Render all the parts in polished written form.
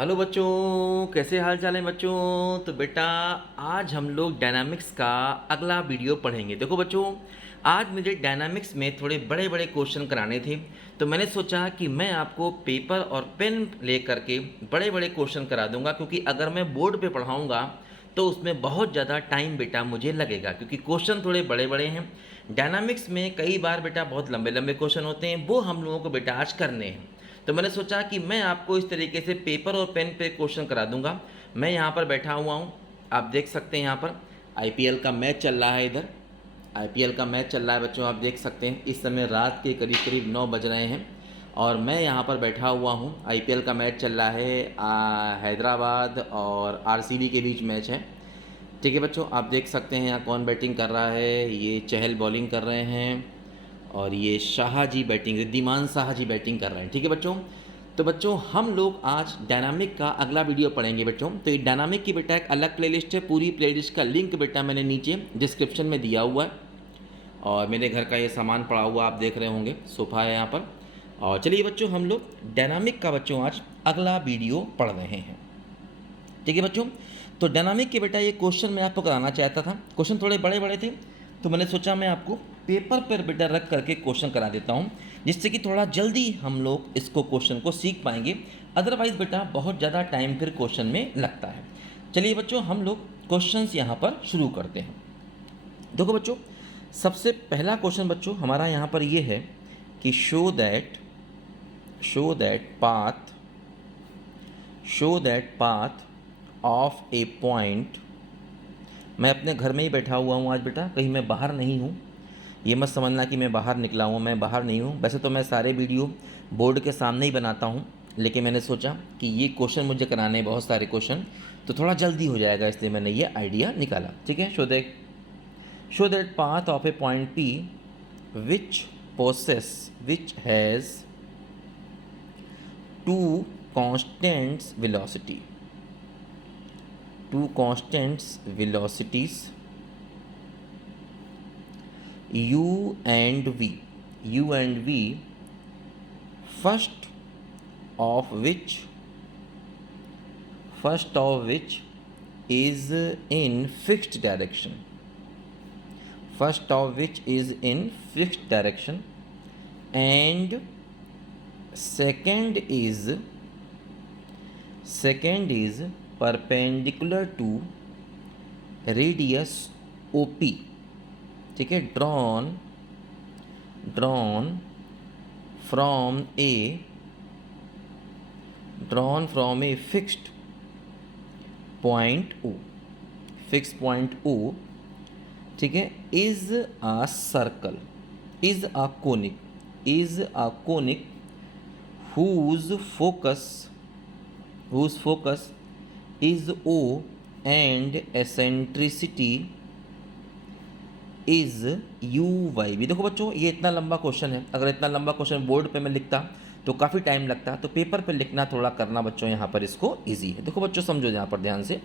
Hello बच्चों, कैसे हाल चाल है बच्चों। तो बेटा आज हम लोग डायनामिक्स का अगला वीडियो पढ़ेंगे। देखो बच्चों, आज मुझे डायनामिक्स में थोड़े बड़े बड़े क्वेश्चन कराने थे, तो मैंने सोचा कि मैं आपको पेपर और पेन ले करके बड़े बड़े क्वेश्चन करा दूंगा, क्योंकि अगर मैं बोर्ड पे पढ़ाऊँगा तो उसमें बहुत ज़्यादा टाइम बेटा मुझे लगेगा, क्योंकि क्वेश्चन थोड़े बड़े बड़े हैं। डायनामिक्स में कई बार बेटा बहुत लंबे लंबे क्वेश्चन होते हैं, वो हम लोगों को बेटा आज करने हैं। तो मैंने सोचा कि मैं आपको इस तरीके से पेपर और पेन पे क्वेश्चन करा दूंगा। मैं यहाँ पर बैठा हुआ हूँ, आप देख सकते हैं यहाँ पर आईपीएल का मैच चल रहा है। इधर आईपीएल का मैच चल रहा है बच्चों, आप देख सकते हैं। इस समय रात के करीब करीब 9 बज रहे हैं और मैं यहाँ पर बैठा हुआ हूँ। आईपीएल का मैच चल रहा है, हैदराबाद और आरसीबी के बीच मैच है। ठीक है बच्चों, आप देख सकते हैं यहाँ कौन बैटिंग कर रहा है। ये चहल बॉलिंग कर रहे हैं और ये शाह जी बैटिंग, रिद्धिमान शाह जी बैटिंग कर रहे हैं। ठीक है बच्चों, तो बच्चों हम लोग आज डायनामिक का अगला वीडियो पढ़ेंगे बच्चों। तो ये डायनामिक की बेटा एक अलग प्लेलिस्ट है, पूरी प्लेलिस्ट का लिंक बेटा मैंने नीचे डिस्क्रिप्शन में दिया हुआ है। और मेरे घर का ये सामान पड़ा हुआ आप देख रहे होंगे, सोफ़ा है यहाँ पर। और चलिए बच्चों, हम लोग डायनामिक का बच्चों आज अगला वीडियो पढ़ रहे हैं। ठीक है बच्चों, तो डायनामिक के बेटा ये क्वेश्चन मैं आपको कराना चाहता था। क्वेश्चन थोड़े बड़े बड़े थे, तो मैंने सोचा मैं आपको पेपर पर बेटा रख करके क्वेश्चन करा देता हूँ, जिससे कि थोड़ा जल्दी हम लोग इसको क्वेश्चन को सीख पाएंगे। अदरवाइज़ बेटा बहुत ज़्यादा टाइम फिर क्वेश्चन में लगता है। चलिए बच्चों, हम लोग क्वेश्चंस यहाँ पर शुरू करते हैं। देखो बच्चों, सबसे पहला क्वेश्चन बच्चों हमारा यहाँ पर ये है कि show that path of a point. मैं अपने घर में ही बैठा हुआ हूँ आज बेटा, कहीं मैं बाहर नहीं हूँ। ये मत समझना कि मैं बाहर निकला हूँ, मैं बाहर नहीं हूँ। वैसे तो मैं सारे वीडियो बोर्ड के सामने ही बनाता हूँ, लेकिन मैंने सोचा कि ये क्वेश्चन मुझे कराने हैं, बहुत सारे क्वेश्चन, तो थोड़ा जल्दी हो जाएगा, इसलिए मैंने ये आइडिया निकाला। ठीक है, show that path of a point P which has two constants velocities u and v, first of which is in fixed direction, and second is perpendicular to radius OP। ठीक है, drawn from a fixed point O। ठीक है, is a circle, is a conic whose focus is O and eccentricity is UY। भी देखो बच्चों, ये इतना लंबा क्वेश्चन है। अगर इतना लंबा क्वेश्चन बोर्ड पे मैं लिखता तो काफ़ी टाइम लगता, तो पेपर पे लिखना थोड़ा करना बच्चों यहाँ पर इसको इजी है। देखो बच्चों, समझो यहाँ पर ध्यान से।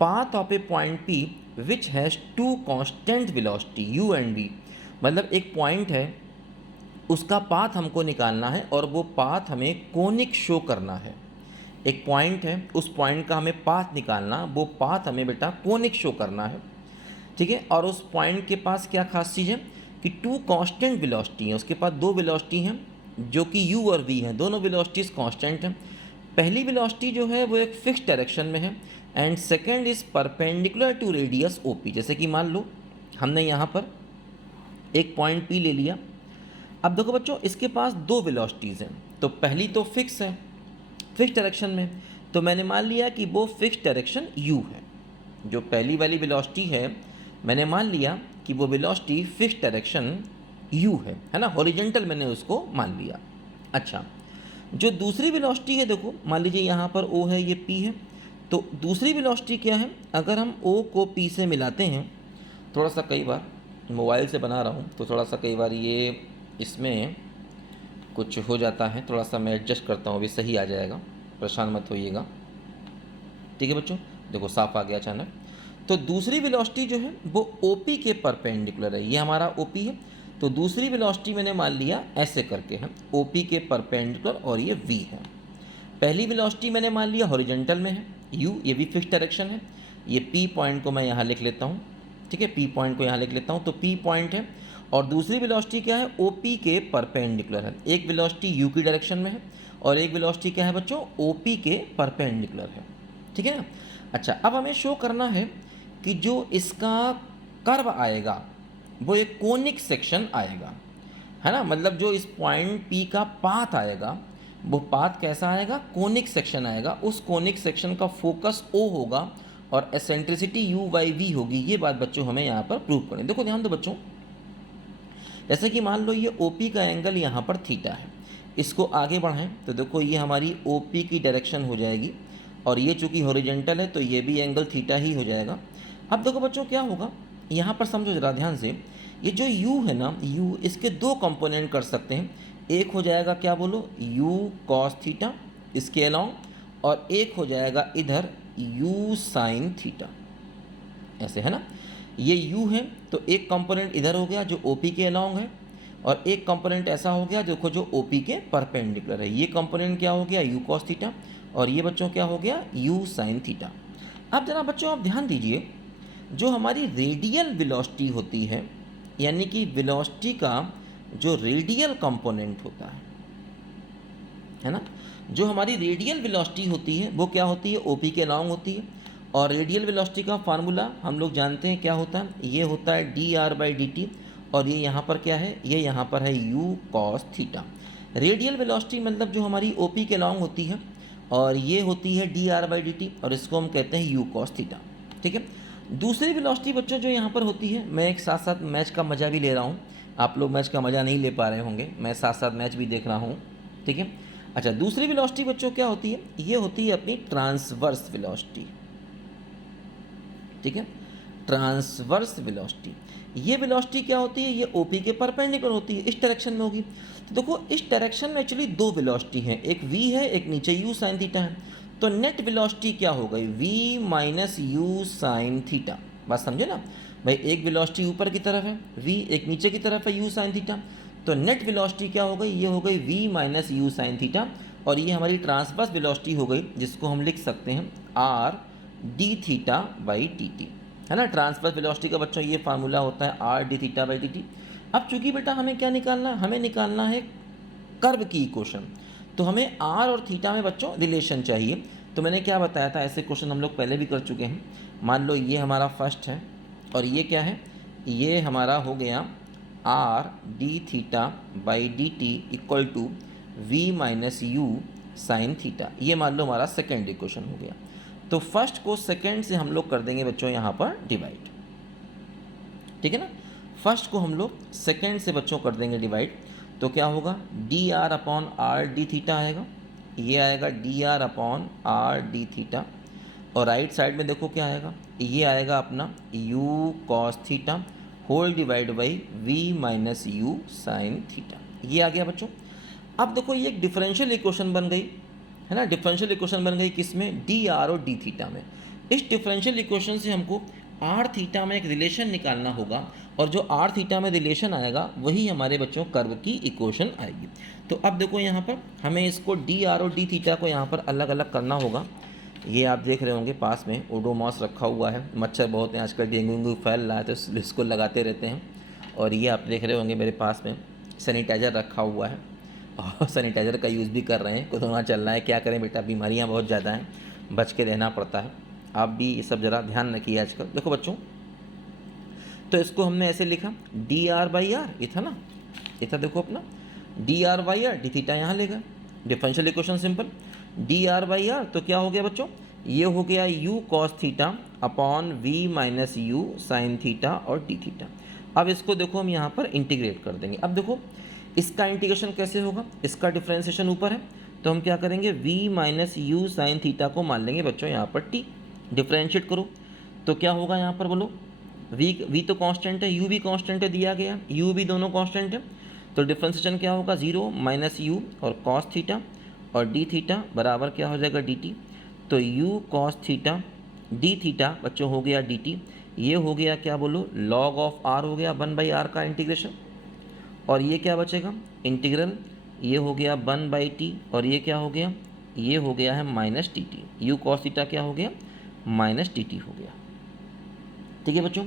Path of a point P which has two constant velocity U and V, मतलब एक पॉइंट है, उसका पाथ हमको निकालना है और वो पाथ हमें कोनिक शो करना है। एक पॉइंट है, उस पॉइंट का हमें पाथ निकालना, वो पाथ हमें बेटा कोनिक शो करना है। ठीक है, और उस पॉइंट के पास क्या खास चीज़ है कि टू कांस्टेंट वेलोसिटी हैं, उसके पास दो वेलोसिटी हैं जो कि u और v हैं, दोनों वेलोसिटीज़ कांस्टेंट हैं। पहली वेलोसिटी जो है वो एक फिक्स डायरेक्शन में है, and second is perpendicular to radius OP। जैसे कि मान लो हमने यहाँ पर एक पॉइंट P ले लिया। अब देखो बच्चों, इसके पास दो वेलोसिटीज़ हैं, तो पहली तो फिक्स है, फिक्स डायरेक्शन में, तो मैंने मान लिया कि वो फिक्स डायरेक्शन u है। जो पहली वाली वेलोसिटी है, मैंने मान लिया कि वो वेलोसिटी फिक्स डायरेक्शन u है ना, हॉरिजॉन्टल मैंने उसको मान लिया। अच्छा, जो दूसरी वेलोसिटी है, देखो मान लीजिए यहाँ पर O है, ये P है, तो दूसरी वेलोसिटी क्या है, अगर हम O को P से मिलाते हैं, थोड़ा सा कई बार मोबाइल से बना रहा हूँ तो थोड़ा सा कई बार ये इसमें कुछ हो जाता है, थोड़ा सा मैं एडजस्ट करता हूँ, अभी सही आ जाएगा, परेशान मत होइएगा। ठीक है बच्चों, देखो साफ आ गया अचानक। तो दूसरी वेलोसिटी जो है वो OP के परपेंडिकुलर है, ये हमारा OP है, तो दूसरी वेलोसिटी मैंने मान लिया ऐसे करके है, OP के परपेंडिकुलर, और ये V है। पहली वेलोसिटी मैंने मान लिया हॉरिजॉन्टल में है, u, ये भी फिक्स डायरेक्शन है। ये p पॉइंट को मैं यहाँ लिख लेता हूँ, ठीक है, p पॉइंट को यहाँ लिख लेता हूँ, तो p पॉइंट है। और दूसरी वेलोसिटी क्या है, OP के परपेंडिकुलर है। एक वेलोसिटी u की डायरेक्शन में है और एक वेलोसिटी क्या है बच्चों, OP के परपेंडिकुलर है, ठीक है ना। अच्छा, अब हमें शो करना है कि जो इसका कर्व आएगा वो एक कोनिक सेक्शन आएगा, है ना, मतलब जो इस पॉइंट P का पाथ आएगा वो पाथ कैसा आएगा, कोनिक सेक्शन आएगा। उस कोनिक सेक्शन का फोकस O होगा और एसेंट्रिसिटी u/v होगी। ये बात बच्चों हमें यहाँ पर प्रूव करनी। देखो ध्यान दो बच्चों, जैसे कि मान लो ये OP का एंगल यहाँ पर थीटा है, इसको आगे बढ़ाएं तो देखो ये हमारी OP की डायरेक्शन हो जाएगी और ये चूँकि हॉरिजॉन्टल है तो ये भी एंगल थीटा ही हो जाएगा। अब देखो बच्चों क्या होगा, यहाँ पर समझो जरा ध्यान से, ये जो u है ना, u इसके दो कंपोनेंट कर सकते हैं। एक हो जाएगा क्या बोलो, u cos थीटा इसके अलोंग, और एक हो जाएगा इधर u sin थीटा, ऐसे है ना। ये u है तो एक कंपोनेंट इधर हो गया जो OP के अलोंग है, और एक कंपोनेंट ऐसा हो गया देखो जो OP के परपेंडिकुलर है। ये कंपोनेंट क्या हो गया, u cos थीटा, और ये बच्चों क्या हो गया, u sin थीटा। अब जरा बच्चों आप ध्यान दीजिए, जो हमारी रेडियल वेलोसिटी होती है, यानी कि वेलोसिटी का जो रेडियल कंपोनेंट होता है ना, जो हमारी रेडियल वेलोसिटी होती है वो क्या होती है, OP के अलोंग होती है। और रेडियल वेलोसिटी का फार्मूला हम लोग जानते हैं क्या होता है, ये होता है dr/dt, और ये यहाँ पर क्या है, ये यहाँ पर है u cos theta. Radial velocity मतलब जो हमारी OP के अलोंग होती है, और ये होती है dr/dt, और इसको हम कहते हैं u cos थीटा, ठीक है। दूसरी वेलोसिटी बच्चों जो यहाँ पर होती है, मैं एक साथ साथ मैच का मज़ा भी ले रहा हूँ, आप लोग मैच का मज़ा नहीं ले पा रहे होंगे, मैं साथ साथ मैच भी देख रहा हूँ, ठीक है। अच्छा, दूसरी वेलोसिटी बच्चों क्या होती है, ये होती है अपनी ट्रांसवर्स वेलोसिटी, ठीक है, ट्रांसवर्स वेलोसिटी। ये वेलोसिटी क्या होती है, ये OP के परपेंडिकुलर होती है, इस डायरेक्शन में होगी। तो देखो इस डायरेक्शन में एक्चुअली दो वेलोसिटी हैं, एक v है, एक नीचे u sin थीटा है। तो नेट वेलोसिटी क्या हो गई, v minus u sin theta. बात समझे ना भाई, एक वेलोसिटी ऊपर की तरफ है v, एक नीचे की तरफ है u sin थीटा, तो नेट वेलोसिटी क्या हो गई, ये हो गई v minus u sin theta, और ये हमारी ट्रांसवर्स वेलोसिटी हो गई, जिसको हम लिख सकते हैं r d theta by dt, है ना। ट्रांसवर्स वेलोसिटी का बच्चों ये फार्मूला होता है r d theta by dt। अब चूंकि बेटा हमें क्या निकालना है, हमें निकालना है कर्व की इक्वेशन, तो हमें r और थीटा में बच्चों रिलेशन चाहिए। तो मैंने क्या बताया था, ऐसे क्वेश्चन हम लोग पहले भी कर चुके हैं। मान लो ये हमारा फर्स्ट है और ये क्या है, ये हमारा हो गया r d theta by D t equal to v minus u sine theta. ये मान लो हमारा सेकेंड इक्वेशन हो गया। तो फर्स्ट को सेकेंड से हम लोग कर देंगे बच्चों यहाँ पर डिवाइड, ठीक है ना। फर्स्ट को हम लोग सेकेंड से बच्चों कर देंगे डिवाइड, तो क्या होगा, d r upon r D theta आएगा, ये आएगा d r upon r D theta, और राइट साइड में देखो क्या आएगा, ये आएगा अपना u cos theta whole divide by v minus u sine theta. ये आ गया बच्चों। अब देखो ये एक डिफरेंशियल इक्वेशन बन गई, है ना। डिफरेंशियल इक्वेशन बन गई किसमें, डी आर और डी थीटा में। इस डिफरेंशियल इक्वेशन से हमको आर थीटा में एक रिलेशन निकालना होगा, और जो आर थीटा में रिलेशन आएगा वही हमारे बच्चों कर्व की इक्वेशन आएगी। तो अब देखो यहाँ पर हमें इसको डी आर और डी थीटा को यहाँ पर अलग अलग करना होगा। ये आप देख रहे होंगे पास में ओडोमॉस रखा हुआ है, मच्छर बहुत हैं आजकल, डेंगू फैल रहा है तो इसको लगाते रहते हैं। और ये आप देख रहे होंगे मेरे पास में सैनिटाइज़र रखा हुआ है, और सैनिटाइज़र का यूज़ भी कर रहे हैं, कोरोना चल रहा है, क्या करें बेटा, बीमारियां बहुत ज़्यादा हैं, बच के रहना पड़ता है। आप भी ये सब ज़रा ध्यान रखिए आजकल। देखो बच्चों, तो इसको हमने ऐसे लिखा डी आर बाई आर, ये था ना, ये था देखो अपना d are by r, D theta यहाँ लेगा, differential equation simple, d are by r, तो क्या हो गया बच्चों, ये हो गया u cos theta upon v minus u sine theta और डी थीटा। अब इसको देखो हम यहाँ पर इंटीग्रेट कर देंगे। अब देखो इसका इंटीग्रेशन कैसे होगा, इसका डिफ्रेंसिएशन ऊपर है, तो हम क्या करेंगे, v minus u sine theta को मान लेंगे बच्चों यहाँ पर t, डिफ्रेंशिएट करो तो क्या होगा यहाँ पर बोलो, v तो कांस्टेंट है, u भी कांस्टेंट है, दिया गया u भी दोनों कांस्टेंट है, तो डिफ्रेंसिएशन क्या होगा, 0 माइनस यू और कॉस थीटा और डी थीटा बराबर क्या हो जाएगा dt। तो u cos theta D theta बच्चों हो गया dt, ये हो गया क्या बोलो, लॉग ऑफ r हो गया 1/r का इंटीग्रेशन, और ये क्या बचेगा इंटीग्रल, ये हो गया 1/t, और ये क्या हो गया ये हो गया है minus T T, you cos theta क्या हो गया, माइनस टी टी हो गया। ठीक है बच्चों,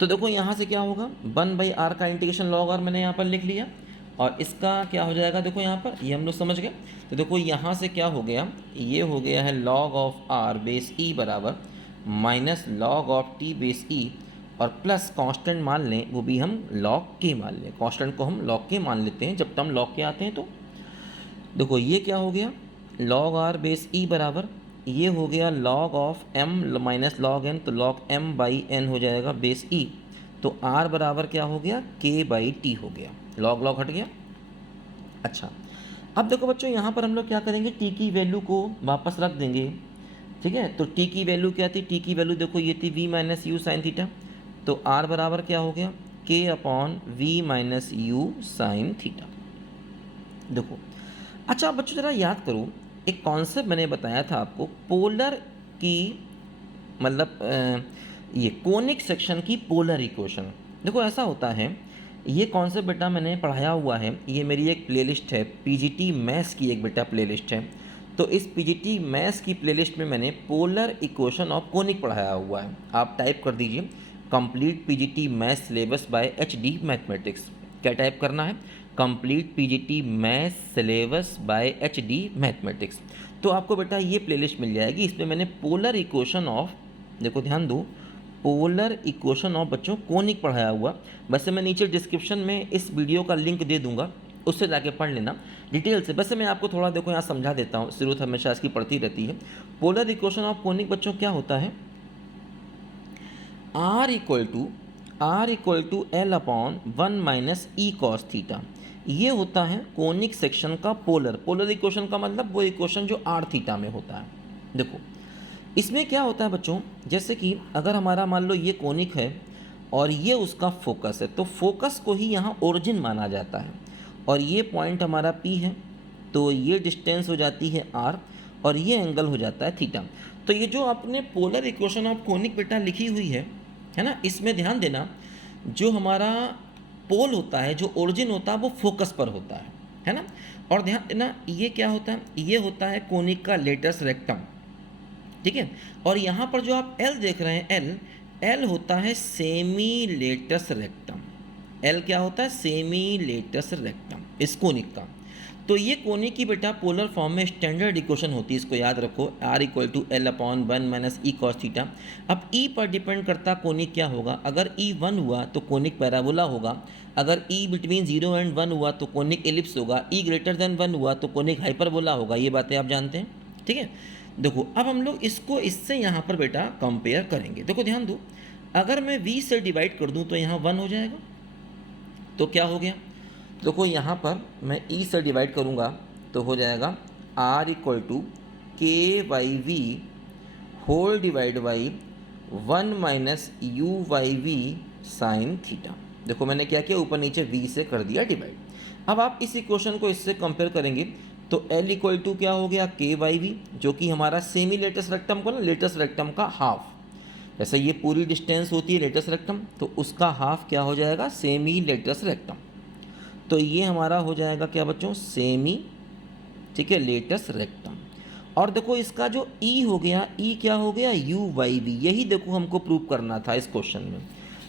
तो देखो यहाँ से क्या होगा, 1/r का इंटीग्रेशन लॉग आर मैंने यहाँ पर लिख लिया, और इसका क्या हो जाएगा, देखो यहाँ पर ये हम लोग समझ गए। तो देखो यहाँ से क्या हो गया, ये हो गया है log of r base e बराबर minus log of t base e, और प्लस कांस्टेंट मान लें, वो भी हम log k मान लें, कांस्टेंट को हम log k मान लेते हैं जब टर्म log के आते हैं। तो देखो ये क्या हो गया, log r बेस e बराबर ये हो गया log of m minus log n, तो log m बाई n हो जाएगा बेस e, तो r बराबर क्या हो गया, k बाई टी हो गया, log log हट गया। अच्छा, अब देखो बच्चों यहाँ पर हम लोग क्या करेंगे, t की वैल्यू को वापस रख देंगे। ठीक है, तो t की वैल्यू क्या थी, t की वैल्यू देखो ये थी v minus u sine theta, तो r बराबर क्या हो गया, k upon v minus u sine theta. देखो अच्छा बच्चों ज़रा याद करो, एक कॉन्सेप्ट मैंने बताया था आपको, पोलर की मतलब ये कोनिक सेक्शन की पोलर इक्वेशन। देखो ऐसा होता है, ये कॉन्सेप्ट बेटा मैंने पढ़ाया हुआ है, ये मेरी एक प्लेलिस्ट है, पीजीटी मैथ्स की एक बेटा प्लेलिस्ट है। तो इस पीजीटी मैथ्स की प्लेलिस्ट में मैंने पोलर इक्वेशन ऑफ कोनिक पढ़ाया हुआ है। आप टाइप कर दीजिए complete PGT maths syllabus bye HD mathematics. क्या टाइप करना है, complete PGT maths syllabus bye HD mathematics. तो आपको बेटा ये प्लेलिस्ट मिल जाएगी, इसमें मैंने पोलर इक्वेशन ऑफ, देखो ध्यान दो, पोलर इक्वेशन ऑफ बच्चों कोनिक पढ़ाया हुआ। वैसे मैं नीचे डिस्क्रिप्शन में इस वीडियो का लिंक दे दूंगा, उससे जाके पढ़ लेना डिटेल से। वैसे मैं आपको थोड़ा देखो यहाँ समझा देता हूँ, जरूरत हमेशा इसकी पड़ती रहती है। पोलर इक्वेशन ऑफ कोनिक बच्चों क्या होता है, r equal to l upon 1 minus e cos theta. ये होता है कोनिक सेक्शन का पोलर। पोलर इक्वेशन का मतलब वो इक्वेशन जो r थीटा में होता है। देखो इसमें क्या होता है बच्चों, जैसे कि अगर हमारा मान लो ये कोनिक है और ये उसका फोकस है, तो फोकस को ही यहाँ ओरिजिन माना जाता है, और ये पॉइंट हमारा P है, तो ये डिस्टेंस हो जाती है r, और ये एंगल हो जाता है थीटा। तो ये जो आपने पोलर इक्वेशन ऑफ कोनिक बेटा लिखी हुई है ना, इसमें ध्यान देना, जो हमारा पोल होता है, जो ओरिजिन होता है, वो फोकस पर होता है ना। और ध्यान देना ये क्या होता है, ये होता है कोनिक का लेटस रेक्टम। ठीक है, और यहाँ पर जो आप L देख रहे हैं, L होता है सेमी लेटस रेक्टम। L क्या होता है, सेमी लेटस रेक्टम इस कोनिक का। तो ये कोनिक की बेटा पोलर फॉर्म में स्टैंडर्ड इक्वेशन होती है, इसको याद रखो, r equal to l upon 1 minus e cos theta. अब e पर डिपेंड करता कोनिक क्या होगा, अगर e 1 हुआ तो कोनिक पैराबोला होगा, अगर e बिटवीन 0 एंड 1 हुआ तो कोनिक एलिप्स होगा, e ग्रेटर देन 1 हुआ तो कोनिक हाइपरबोला होगा। ये बातें आप जानते हैं। ठीक है, देखो अब हम लोग इसको इससे यहाँ पर बेटा कंपेयर करेंगे। देखो ध्यान दो, अगर मैं v से डिवाइड कर दूँ तो यहाँ 1 हो जाएगा, तो क्या हो गया, देखो यहाँ पर मैं e से डिवाइड करूँगा तो हो जाएगा r equal to k y v whole divide by 1 minus u y v sine theta. देखो मैंने क्या किया, ऊपर नीचे v से कर दिया डिवाइड। अब आप इस इक्वेशन को इससे कंपेयर करेंगे तो l इक्वल टू क्या हो गया, के वाई वी, जो कि हमारा सेमी लेटस रेक्टम को ना, लेटस रेक्टम का हाफ, जैसे ये पूरी डिस्टेंस होती है लेटस रेक्टम, तो उसका हाफ क्या हो जाएगा, सेमी लेटस रेक्टम। तो ये हमारा हो जाएगा क्या बच्चों, सेमी, ठीक है, लेटस रेक्टम। और देखो इसका जो ई हो गया, ई क्या हो गया, यू वाई वी। यही देखो हमको प्रूव करना था इस क्वेश्चन में।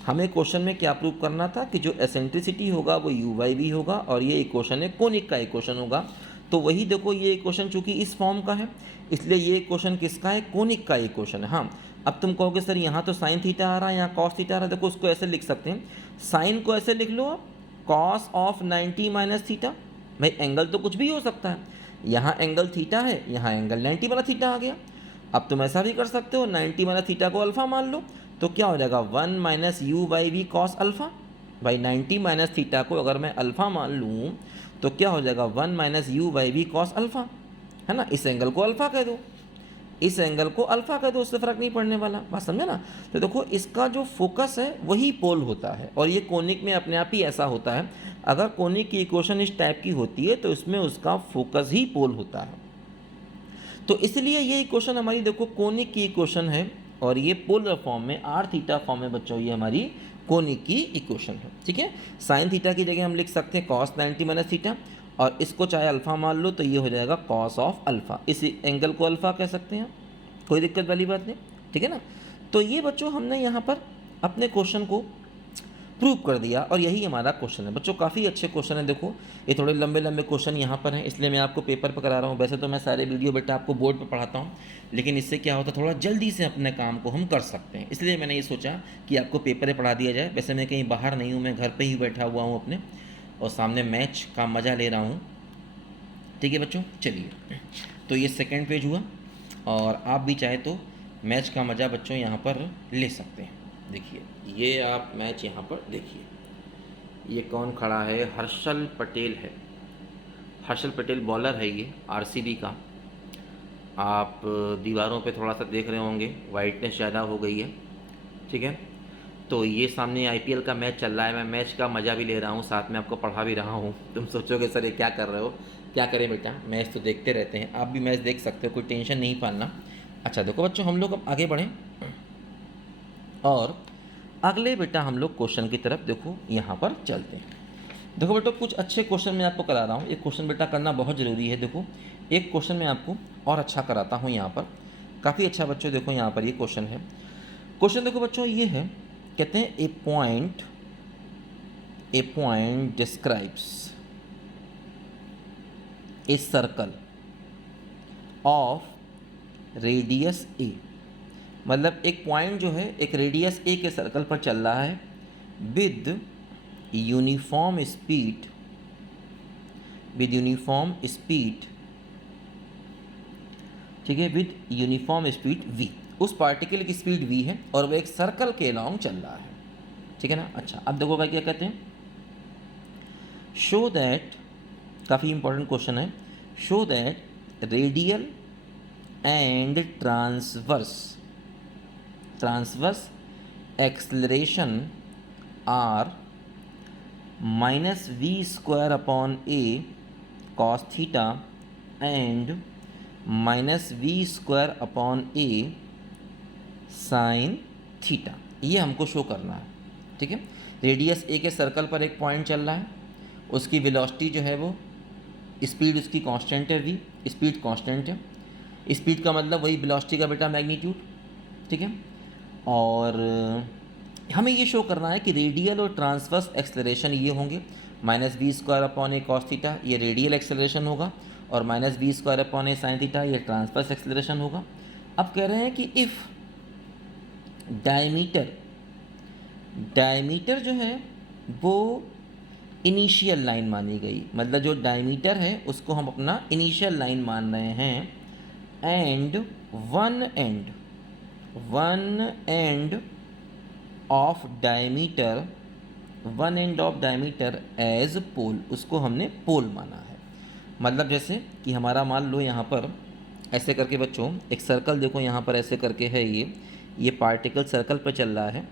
हमें क्वेश्चन में क्या प्रूव करना था कि जो एसेंट्रिसिटी होगा वो यू वाई वी होगा, और ये इक्वेशन है कोनिक का इक्वेशन होगा। तो वही देखो ये इक्वेशन चूंकि इस फॉर्म का है, इसलिए ये इक्वेशन किसका है, कोनिक का इक्वेशन है। हाँ, अब तुम कहोगे सर यहाँ तो साइन थीटा आ रहा है, यहाँ कॉस थीटा आ रहा है। देखो उसको ऐसे लिख सकते हैं, साइन को ऐसे लिख लो आप, कॉस ऑफ 90 माइनस थीटा। भाई एंगल तो कुछ भी हो सकता है, यहाँ एंगल थीटा है, यहाँ एंगल 90 वाला थीटा आ गया। अब तुम ऐसा भी कर सकते हो, 90 वाला थीटा को अल्फा मान लो, तो क्या हो जाएगा, 1 minus u by v cos alpha. भाई 90 माइनस थीटा को अगर मैं अल्फा मान लूँ तो क्या हो जाएगा, 1 minus u by v cos alpha, है ना। इस एंगल को अल्फा कह दो, इस एंगल को अल्फा कह दो, उससे फ़र्क नहीं पड़ने वाला, बात समझे ना। तो देखो इसका जो फोकस है वही पोल होता है, और ये कोनिक में अपने आप ही ऐसा होता है। अगर कोनिक की इक्वेशन इस टाइप की होती है तो इसमें उसका फोकस ही पोल होता है। तो इसलिए ये इक्वेशन हमारी देखो कोनिक की इक्वेशन है, और ये पोलर फॉर्म में आर थीटा फॉर्म में बच्चों ये हमारी कोनिक की इक्वेशन है। ठीक है, साइन थीटा की जगह हम लिख सकते हैं कॉस 90 माइनस थीटा, और इसको चाहे अल्फ़ा मान लो तो ये हो जाएगा कॉस ऑफ अल्फ़ा। इस एंगल को अल्फ़ा कह सकते हैं, कोई दिक्कत वाली बात नहीं, ठीक है ना। तो ये बच्चों हमने यहाँ पर अपने क्वेश्चन को प्रूव कर दिया और यही हमारा क्वेश्चन है बच्चों। काफ़ी अच्छे क्वेश्चन है, देखो ये थोड़े लंबे लंबे क्वेश्चन यहाँ पर हैं, इसलिए मैं आपको पेपर पर करा रहा हूँ। वैसे तो मैं सारे वीडियो बेटा आपको बोर्ड पर पढ़ाता हूँ, लेकिन इससे क्या होता है थोड़ा जल्दी से अपने काम को हम कर सकते हैं, इसलिए मैंने ये सोचा कि आपको पेपर पे पढ़ा दिया जाए। वैसे मैं कहीं बाहर नहीं हूँ, मैं घर पर ही बैठा हुआ हूँ अपने, और सामने मैच का मज़ा ले रहा हूँ। ठीक है बच्चों, चलिए तो ये सेकेंड पेज हुआ, और आप भी चाहे तो मैच का मज़ा बच्चों यहाँ पर ले सकते हैं। देखिए ये आप मैच यहाँ पर देखिए, ये कौन खड़ा है, हर्षल पटेल है। हर्षल पटेल बॉलर है ये आरसीबी का। आप दीवारों पे थोड़ा सा देख रहे होंगे, वाइटनेस ज़्यादा हो गई है, ठीक है। तो ये सामने आईपीएल का मैच चल रहा है, मैं मैच का मज़ा भी ले रहा हूँ, साथ में आपको पढ़ा भी रहा हूँ। तुम सोचोगे सर ये क्या कर रहे हो, क्या करें बेटा, मैच तो देखते रहते हैं, आप भी मैच देख सकते हो, कोई टेंशन नहीं पालना। अच्छा देखो बच्चों, हम लोग अब आगे बढ़ें और अगले बेटा हम लोग क्वेश्चन की तरफ देखो यहाँ पर चलते हैं। देखो बेटा कुछ अच्छे क्वेश्चन मैं आपको करा रहा हूँ, एक क्वेश्चन बेटा करना बहुत ज़रूरी है। देखो एक क्वेश्चन मैं आपको और अच्छा कराता हूँ यहाँ पर, काफ़ी अच्छा बच्चों। देखो यहाँ पर ये क्वेश्चन है, क्वेश्चन देखो बच्चों ये है, कहते हैं a point describes a circle of radius a. मतलब एक पॉइंट जो है एक रेडियस ए के सर्कल पर चल रहा है विद यूनिफॉर्म स्पीड, ठीक है, विद यूनिफॉर्म स्पीड v। उस पार्टिकल की स्पीड v है और वो एक सर्कल के अलॉन्ग चल रहा है, ठीक है ना। अच्छा अब देखो भाई क्या कहते हैं, शो दैट, काफ़ी इंपॉर्टेंट क्वेश्चन है, show that radial and transverse acceleration are -v² cos theta and -v² sin theta, ये हमको शो करना है, ठीक है। रेडियस ए के सर्कल पर एक पॉइंट चल रहा है, उसकी वेलोसिटी जो है वो, स्पीड उसकी कांस्टेंट है v, स्पीड कांस्टेंट है, स्पीड का मतलब वही वेलोसिटी का बेटा मैग्नीट्यूड, ठीक है। और हमें ये शो करना है कि रेडियल और ट्रांसवर्स एक्सेलरेशन ये होंगे -v² cos थीटा, ये रेडियल एक्सेलरेशन होगा, और -v² sin थीटा ये ट्रांसवर्स एक्सेलरेशन होगा। अब कह रहे हैं कि इफ़ डायमीटर जो है वो इनिशियल लाइन मानी गई, मतलब जो डायमीटर है उसको हम अपना इनिशियल लाइन मान रहे हैं, and one end of diameter as pole, उसको हमने पोल माना है। मतलब जैसे कि हमारा मान लो यहाँ पर ऐसे करके बच्चों एक सर्कल देखो यहाँ पर ऐसे करके है, ये पार्टिकल सर्कल पर चल रहा है,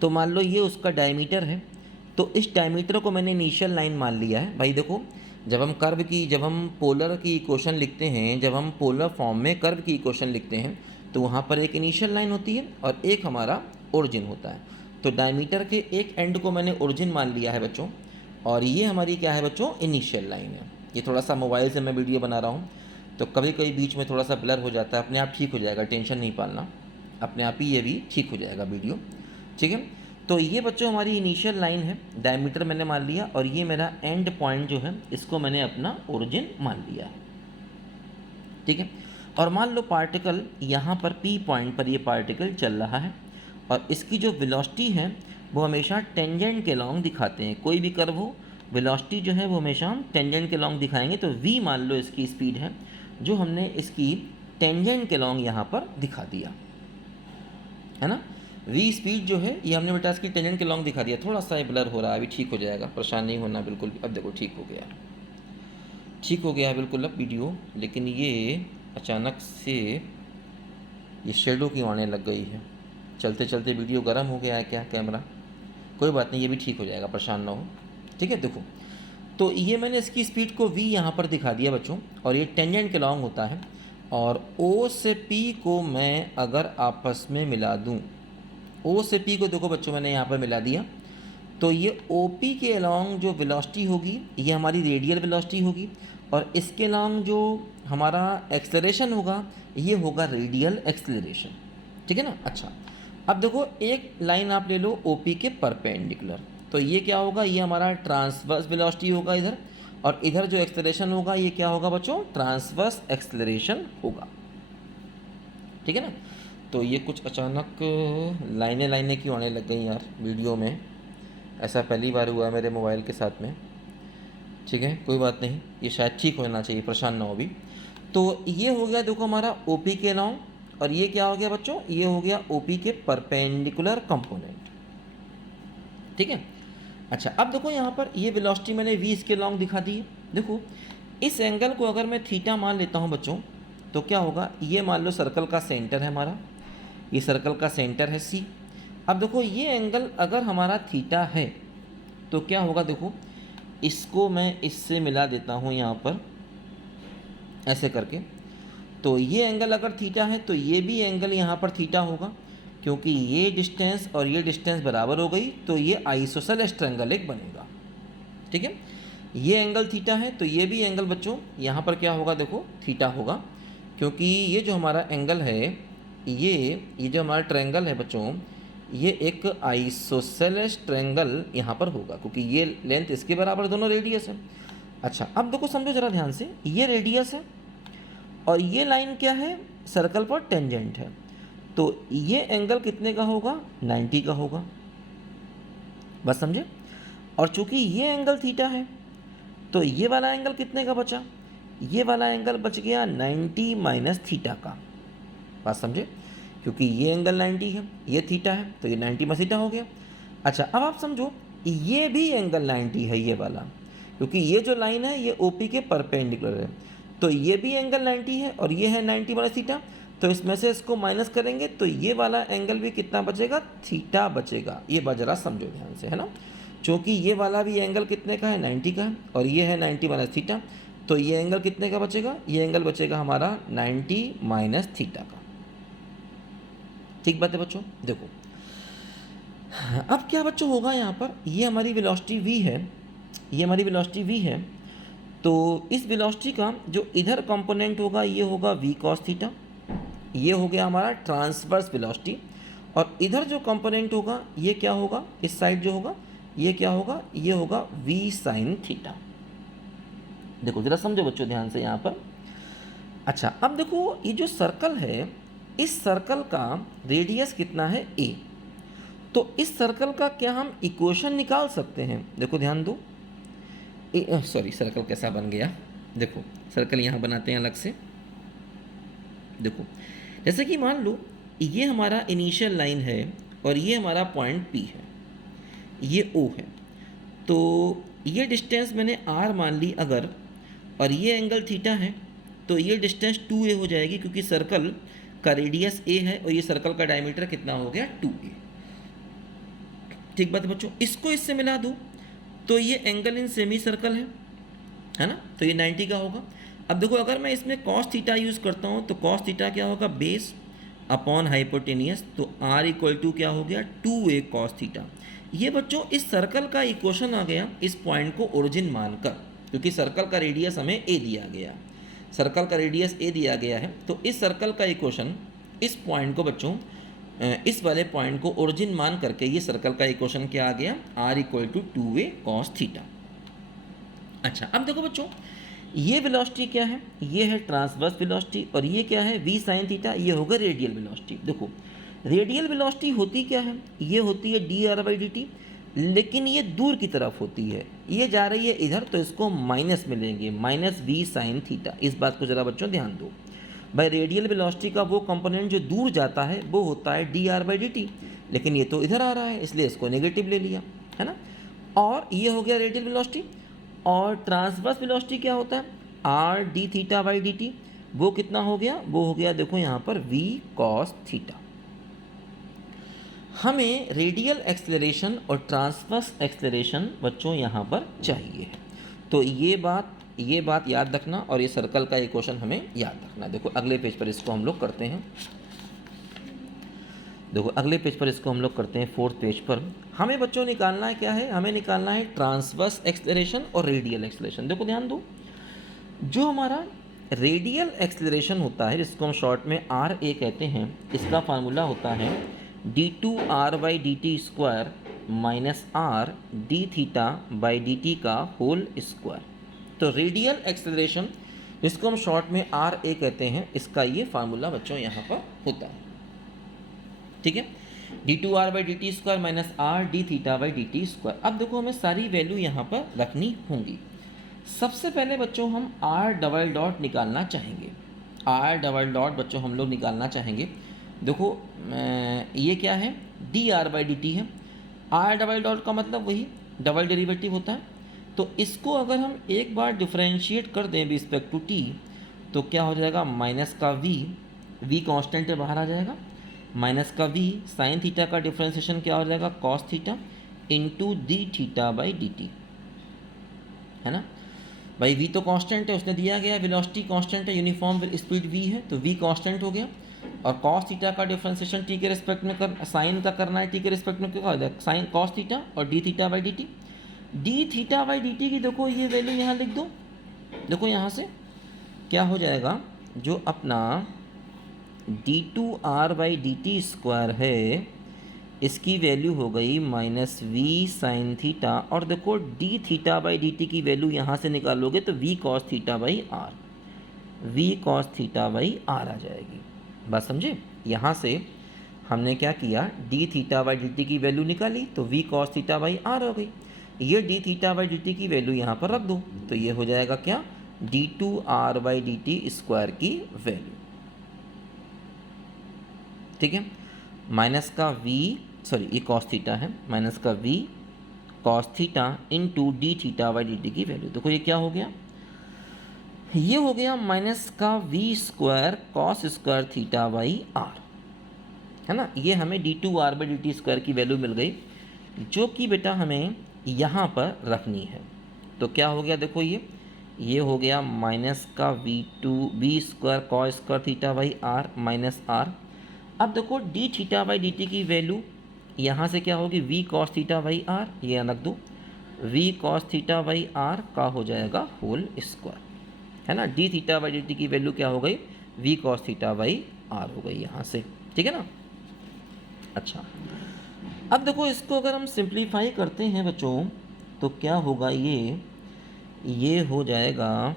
तो मान लो ये उसका डायमीटर है, तो इस डायमीटर को मैंने इनिशियल लाइन मान लिया है। भाई देखो जब हम पोलर की इक्वेशन लिखते हैं, जब हम पोलर फॉर्म में कर्व की इक्वेशन लिखते हैं तो वहाँ पर एक इनिशियल लाइन होती है और एक हमारा ओरिजिन होता है। तो डायमीटर के एक एंड को मैंने ओरिजिन मान लिया है बच्चों, और ये हमारी क्या है बच्चों, इनिशियल लाइन है। ये थोड़ा सा मोबाइल से मैं वीडियो बना रहा हूँ तो कभी कभी बीच में थोड़ा सा ब्लर हो जाता है, अपने आप ठीक हो जाएगा, टेंशन नहीं पालना, अपने आप ही ये भी ठीक हो जाएगा वीडियो, ठीक है। तो ये बच्चों हमारी इनिशियल लाइन है, डायमीटर मैंने मान लिया, और ये मेरा एंड पॉइंट जो है इसको मैंने अपना ओरिजिन मान लिया है, ठीक है। और मान लो पार्टिकल यहाँ पर P पॉइंट पर ये पार्टिकल चल रहा है, और इसकी जो वेलोसिटी है वो हमेशा टेंजेंट के लॉन्ग दिखाते हैं। कोई भी कर्व हो, वेलोसिटी जो है वो हमेशा हम टेंजेंट के लॉन्ग दिखाएंगे। तो v मान लो इसकी स्पीड है, जो हमने इसकी टेंजेंट के लॉन्ग यहाँ पर दिखा दिया है ना। v स्पीड जो है ये हमने बेटा इसकी टेंजेंट के लॉन्ग दिखा दिया। थोड़ा सा ये ब्लर हो रहा है, अभी ठीक हो जाएगा, परेशान नहीं होना बिल्कुल भी। अब देखो ठीक हो गया है बिल्कुल अब वीडियो, लेकिन ये अचानक से ये शेडो की आने लग गई है, चलते चलते वीडियो गर्म हो गया है क्या कैमरा, कोई बात नहीं, ये भी ठीक हो जाएगा, परेशान ना हो, ठीक है। देखो तो ये मैंने इसकी स्पीड को v यहाँ पर दिखा दिया बच्चों, और ये टेंजेंट के लॉन्ग होता है, और O से P को मैं अगर आपस में मिला दूँ, O से P को देखो बच्चों मैंने यहाँ पर मिला दिया, तो ये OP के अलॉन्ग जो वेलोसिटी होगी ये हमारी रेडियल वेलोसिटी होगी, और इसके अलॉन्ग जो हमारा एक्सेलरेशन होगा ये होगा रेडियल एक्सेलरेशन। ठीक है ना। अच्छा, अब देखो एक लाइन आप ले लो OP के परपेंडिकुलर, तो ये क्या होगा, ये हमारा ट्रांसवर्स वेलोसिटी होगा इधर, और इधर जो एक्सेलरेशन होगा ये क्या होगा बच्चों, ट्रांसवर्स एक्सेलरेशन होगा। ठीक है ना। तो ये कुछ अचानक लाइनें लाइनें क्यों आने लग गई यार वीडियो में, ऐसा पहली बार हुआ है मेरे मोबाइल के साथ में। ठीक है, कोई बात नहीं, ये शायद ठीक होना चाहिए, परेशान ना हो भी। तो ये हो गया देखो हमारा OP के अलॉन्ग, और ये क्या हो गया बच्चों, ये हो गया OP के परपेंडिकुलर कंपोनेंट। ठीक है। अच्छा, अब देखो यहाँ पर ये वेलोसिटी मैंने V इसके अलॉन्ग दिखा दी है। देखो इस एंगल को अगर मैं थीटा मान लेता हूँ बच्चों, तो क्या होगा, ये मान लो सर्कल का सेंटर है हमारा, ये सर्कल का सेंटर है C। अब देखो ये एंगल अगर हमारा थीटा है तो क्या होगा, देखो इसको मैं इससे मिला देता हूँ यहाँ पर ऐसे करके, तो ये एंगल अगर थीटा है तो ये भी एंगल यहाँ पर थीटा होगा, क्योंकि ये डिस्टेंस और ये डिस्टेंस बराबर हो गई, तो ये आइसोसेलेस ट्रायंगल एक बनेगा। ठीक है, ये एंगल थीटा है तो ये भी एंगल बच्चों यहाँ पर क्या होगा, देखो थीटा होगा, क्योंकि ये जो हमारा एंगल है, ये जो हमारा ट्रायंगल है बच्चों, ये एक आइसोसेलेस ट्रायंगल यहाँ पर होगा, क्योंकि ये लेंथ इसके बराबर दोनों रेडियस है। अच्छा, अब देखो समझो ज़रा ध्यान से, ये रेडियस है और ये लाइन क्या है, सर्कल पर टेंजेंट है, तो ये एंगल कितने का होगा, 90 का होगा। बस समझे। और चूंकि ये एंगल थीटा है तो ये वाला एंगल कितने का बचा, ये वाला एंगल बच गया 90 माइनस थीटा का। बात समझे, क्योंकि ये एंगल 90 है, ये थीटा है, तो ये 90 माइनस थीटा हो गया। अच्छा, अब आप समझो ये भी एंगल 90 है ये वाला, क्योंकि ये जो लाइन है ये OP के परपेंडिकुलर है, तो ये भी एंगल 90 है और ये है 90 माइनस थीटा, तो इसमें से इसको माइनस करेंगे तो ये वाला एंगल भी कितना बचेगा, थीटा बचेगा। ये बात जरा समझो ध्यान से, है ना। क्योंकि ये वाला भी एंगल कितने का है, 90 का है, और ये है 90 माइनस थीटा, तो ये एंगल कितने का बचेगा, ये एंगल बचेगा हमारा 90 माइनस थीटा का। ठीक बात है बच्चों। देखो अब क्या बच्चों होगा यहाँ पर, ये हमारी वेलोसिटी V है, ये हमारी वेलोसिटी V है, तो इस वेलोसिटी का जो इधर कंपोनेंट होगा ये होगा V cos थीटा, ये हो गया हमारा ट्रांसवर्स वेलोसिटी, और इधर जो कंपोनेंट होगा ये क्या होगा, इस साइड जो होगा ये क्या होगा, ये होगा V sin थीटा। देखो जरा समझो बच्चों ध्यान से यहाँ पर। अच्छा, अब देखो ये जो सर्कल है, इस सर्कल का रेडियस कितना है A, तो इस सर्कल का क्या हम इक्वेशन निकाल सकते हैं। देखो ध्यान दो, सॉरी सर्कल कैसा बन गया, देखो सर्कल यहाँ बनाते हैं अलग से। देखो जैसे कि मान लो ये हमारा इनिशियल लाइन है और ये हमारा पॉइंट P है, ये O है, तो ये डिस्टेंस मैंने R मान ली अगर, और ये एंगल थीटा है, तो ये डिस्टेंस 2a हो जाएगी, क्योंकि सर्कल का रेडियस a है और ये सर्कल का डायमीटर कितना हो गया, 2a। ठीक बात है बच्चों। इसको इससे मिला दो तो ये एंगल इन सेमी सर्कल है ना, तो ये 90 का होगा। अब देखो अगर मैं इसमें cos थीटा यूज़ करता हूँ तो cos थीटा क्या होगा, बेस अपॉन हाइपोटेनियस, तो r इक्वल टू क्या हो गया, 2a cos थीटा। ये बच्चों इस सर्कल का इक्वेशन आ गया इस पॉइंट को ओरिजिन मानकर, क्योंकि सर्कल का रेडियस हमें a दिया गया, सर्कल का रेडियस a दिया गया है, तो इस सर्कल का इक्वेशन इस पॉइंट को बच्चों, इस वाले पॉइंट को ओरिजिन मान करके ये सर्कल का इक्वेशन क्या आ गया, r equal to 2a cos theta. अच्छा, अब देखो बच्चों ये वेलोसिटी क्या है, ये है ट्रांसवर्स वेलोसिटी, और ये क्या है, V sin थीटा, ये होगा रेडियल वेलोसिटी। देखो रेडियल वेलोसिटी होती क्या है, ये होती है dr/dt, लेकिन ये दूर की तरफ होती है, ये जा रही है इधर, तो इसको माइनस मिलेंगे, माइनस V sin थीटा। इस बात को ज़रा बच्चों ध्यान दो भाई, रेडियल वेलोसिटी का वो कंपोनेंट जो दूर जाता है वो होता है dr/dt, लेकिन ये तो इधर आ रहा है इसलिए इसको नेगेटिव ले लिया, है ना। और ये हो गया रेडियल वेलोसिटी, और ट्रांसवर्स वेलोसिटी क्या होता है, r d theta by dt, वो कितना हो गया, वो हो गया देखो यहाँ पर V cos थीटा। हमें रेडियल एक्सेलरेशन और ट्रांसवर्स एक्सेलरेशन बच्चों यहाँ पर चाहिए, तो ये बात याद रखना, और ये सर्कल का इक्वेशन हमें याद रखना। देखो अगले पेज पर इसको हम लोग करते हैं। देखो अगले पेज पर इसको हम लोग करते हैं, फोर्थ पेज पर। हमें बच्चों निकालना है क्या है, हमें निकालना है ट्रांसवर्स एक्सेलरेशन और रेडियल एक्सेलरेशन। देखो ध्यान दो, जो हमारा रेडियल एक्सेलरेशन होता है जिसको हम शॉर्ट में आर ए कहते हैं, इसका फार्मूला होता है d2r/dt² minus R D theta by D T का होल स्क्वायर। तो रेडियल एक्सेलरेशन जिसको हम शॉर्ट में आर ए कहते हैं, इसका ये फार्मूला बच्चों यहाँ पर होता है। ठीक है, d2r/dt² minus R D theta by D t square. अब देखो हमें सारी वैल्यू यहाँ पर रखनी होंगी। सबसे पहले बच्चों हम आर डबल डॉट निकालना चाहेंगे। आर डबल डॉट बच्चों हम लोग निकालना चाहेंगे। देखो ये क्या है, dr/dt है। आर डबल डॉट का मतलब वही डबल डेरिवेटिव होता है। तो इसको अगर हम एक बार डिफरेंशिएट कर दें रिस्पेक्ट टू t, तो क्या हो जाएगा, माइनस का v कांस्टेंट है, बाहर आ जाएगा, माइनस का v साइन थीटा का डिफरेंशिएशन क्या हो जाएगा, cos theta into D theta by D T, है ना भाई। v तो कांस्टेंट है, उसने दिया गया, वेलोसिटी कांस्टेंट है, यूनिफॉर्म स्पीड v है, तो v कांस्टेंट हो गया। और कॉस थीटा का डिफरेंशिएशन t के रिस्पेक्ट में कर, साइन का करना है t के रिस्पेक्ट में, क्या हो जाएगा, साइन कॉस थीटा और d theta by D T. D theta by D t की देखो ये वैल्यू यहाँ लिख दो। देखो यहाँ से क्या हो जाएगा, जो अपना d2r/dt² है, इसकी वैल्यू हो गई माइनस वी साइन थीटा। और देखो d theta by D t की वैल्यू यहाँ से निकालोगे तो v cos theta by r, v cos theta by r आ जाएगी। बात समझे, यहाँ से हमने क्या किया, d theta by D t की वैल्यू निकाली तो v cos theta by r हो गई। ये d theta by D t की वैल्यू यहाँ पर रख दो, तो ये हो जाएगा क्या, d2r/dt² की वैल्यू। ठीक है, माइनस का v, सॉरी ये कॉस थीटा है, माइनस का v cos theta into D theta by D t की वैल्यू। देखो ये क्या हो गया, ये हो गया माइनस का v² cos square theta by r, है ना। ये हमें d2r/dt² की वैल्यू मिल गई, जो कि बेटा हमें यहाँ पर रखनी है। तो क्या हो गया, देखो ये हो गया माइनस का v² cos square theta by r minus r. अब देखो d theta by D t की वैल्यू यहाँ से क्या होगी, v cos theta by r, ये रख दो, v cos theta by r का हो जाएगा होल स्क्वायर, है ना। D theta by D t की वैल्यू क्या हो गई, v cos theta by r हो गई यहाँ से। ठीक है ना। अच्छा, अब देखो इसको अगर हम सिंप्लीफाई करते हैं बच्चों, तो क्या होगा, ये हो जाएगा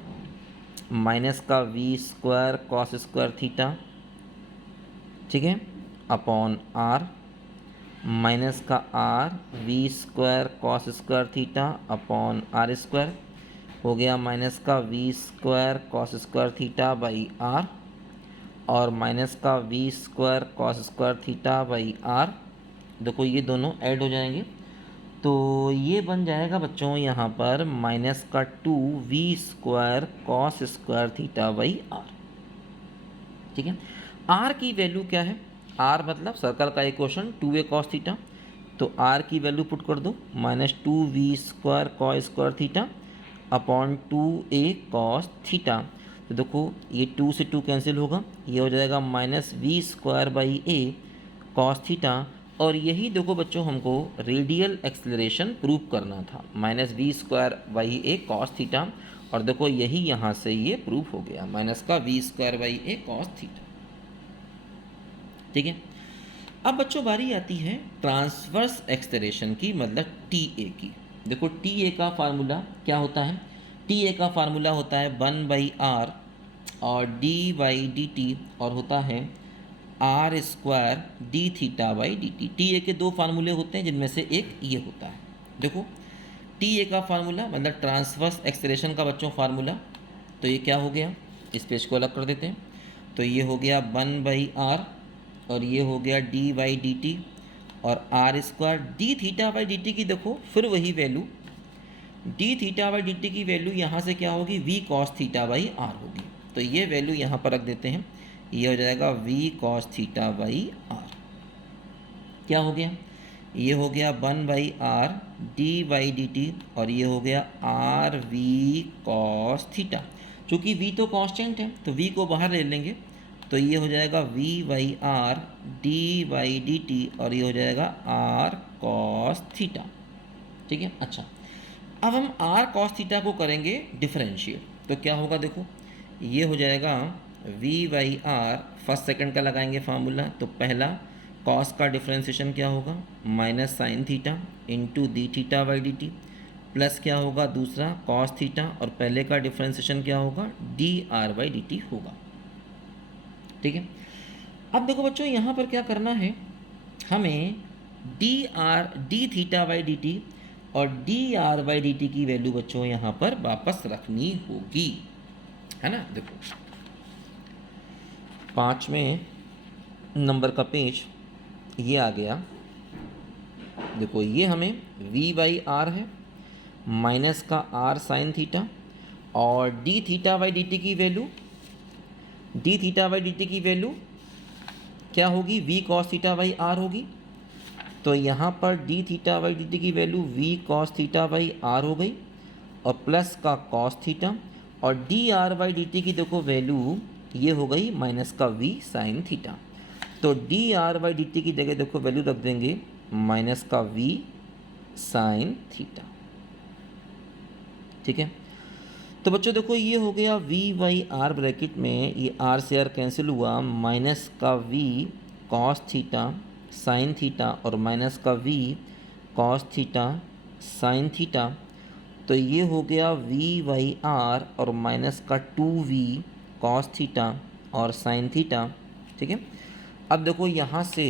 माइनस का v² कॉस स्क्वायर थीटा, ठीक है, अपॉन आर, माइनस का r v² cos square theta upon r² हो गया, माइनस का v² cos square theta by r और माइनस का v² cos square theta by r. देखो ये दोनों ऐड हो जाएंगे, तो ये बन जाएगा बच्चों यहाँ पर माइनस का 2v² cos square theta by r. ठीक है, आर की वैल्यू क्या है, आर मतलब सर्कल का इक्वेशन 2a कॉस थीटा, तो आर की वैल्यू पुट कर दो, minus 2v² cos square theta upon 2a cos theta. तो देखो ये 2 से 2 कैंसिल होगा, ये हो जाएगा minus v² by a cos theta. और यही देखो बच्चों हमको रेडियल एक्सेलरेशन प्रूव करना था, minus v² by a cos theta. और देखो यही यहाँ से ये प्रूफ हो गया, माइनस का v² by a cos theta. ठीक है, अब बच्चों बारी आती है ट्रांसवर्स एक्सेलरेशन की, मतलब TA की। देखो TA का फार्मूला क्या होता है, TA का फार्मूला होता है 1/r और d/dt और होता है r² d theta by D T. TA के दो फार्मूले होते हैं, जिनमें से एक ये होता है। देखो TA का फार्मूला मतलब ट्रांसवर्स एक्सेलरेशन का बच्चों फार्मूला, तो ये क्या हो गया, इस पेज को अलग कर देते हैं, तो ये हो गया 1/r और ये हो गया d/dt और r² d theta by D t की। देखो फिर वही वैल्यू, d theta by D t की वैल्यू यहाँ से क्या होगी, v cos theta by r होगी। तो ये वैल्यू यहाँ पर रख देते हैं, ये हो जाएगा v cos theta by r. क्या हो गया, ये हो गया 1/r d/dt और ये हो गया r v कॉस थीटा। चूँकि v तो कांस्टेंट है तो v को बाहर ले लेंगे, तो ये हो जाएगा v by r d by D T, और ये हो जाएगा आर कॉस थीटा। ठीक है। अच्छा, अब हम आर कॉस थीटा को करेंगे डिफरेंशिएट, तो क्या होगा देखो, ये हो जाएगा v by r, first second का लगाएंगे फार्मूला, तो पहला कॉस का डिफरेंशिएशन क्या होगा, minus sine theta into D theta by D T, plus क्या होगा दूसरा कॉस थीटा, और पहले का डिफरेंशिएशन क्या होगा, d are by D T होगा। ठीक है। अब देखो बच्चों यहाँ पर क्या करना है, हमें d theta by D T और d are by D t की वैल्यू बच्चों यहाँ पर वापस रखनी होगी, है ना। देखो 5वें नंबर का पेज ये आ गया। देखो ये हमें v बाई आर है, माइनस का r साइन थीटा, और d theta by D t की value, d theta by D t की वैल्यू क्या होगी, v cos theta by r होगी। तो यहाँ पर d theta by D t की value v cos theta by r हो गई, और प्लस का कॉस थीटा, और d are by D t की देखो वैल्यू ये हो गई माइनस का v साइन थीटा। तो D R by D t की जगह देखो वैल्यू रख देंगे माइनस का v साइन थीटा। ठीक है। तो बच्चों देखो ये हो गया v बाई आर, ब्रैकेट में ये r से r कैंसिल हुआ, माइनस का v cos theta sine theta, और माइनस का v cos theta sine theta. तो ये हो गया v बाई आर और माइनस का 2v कॉस थीटा और साइन थीटा। ठीक है। अब देखो यहाँ से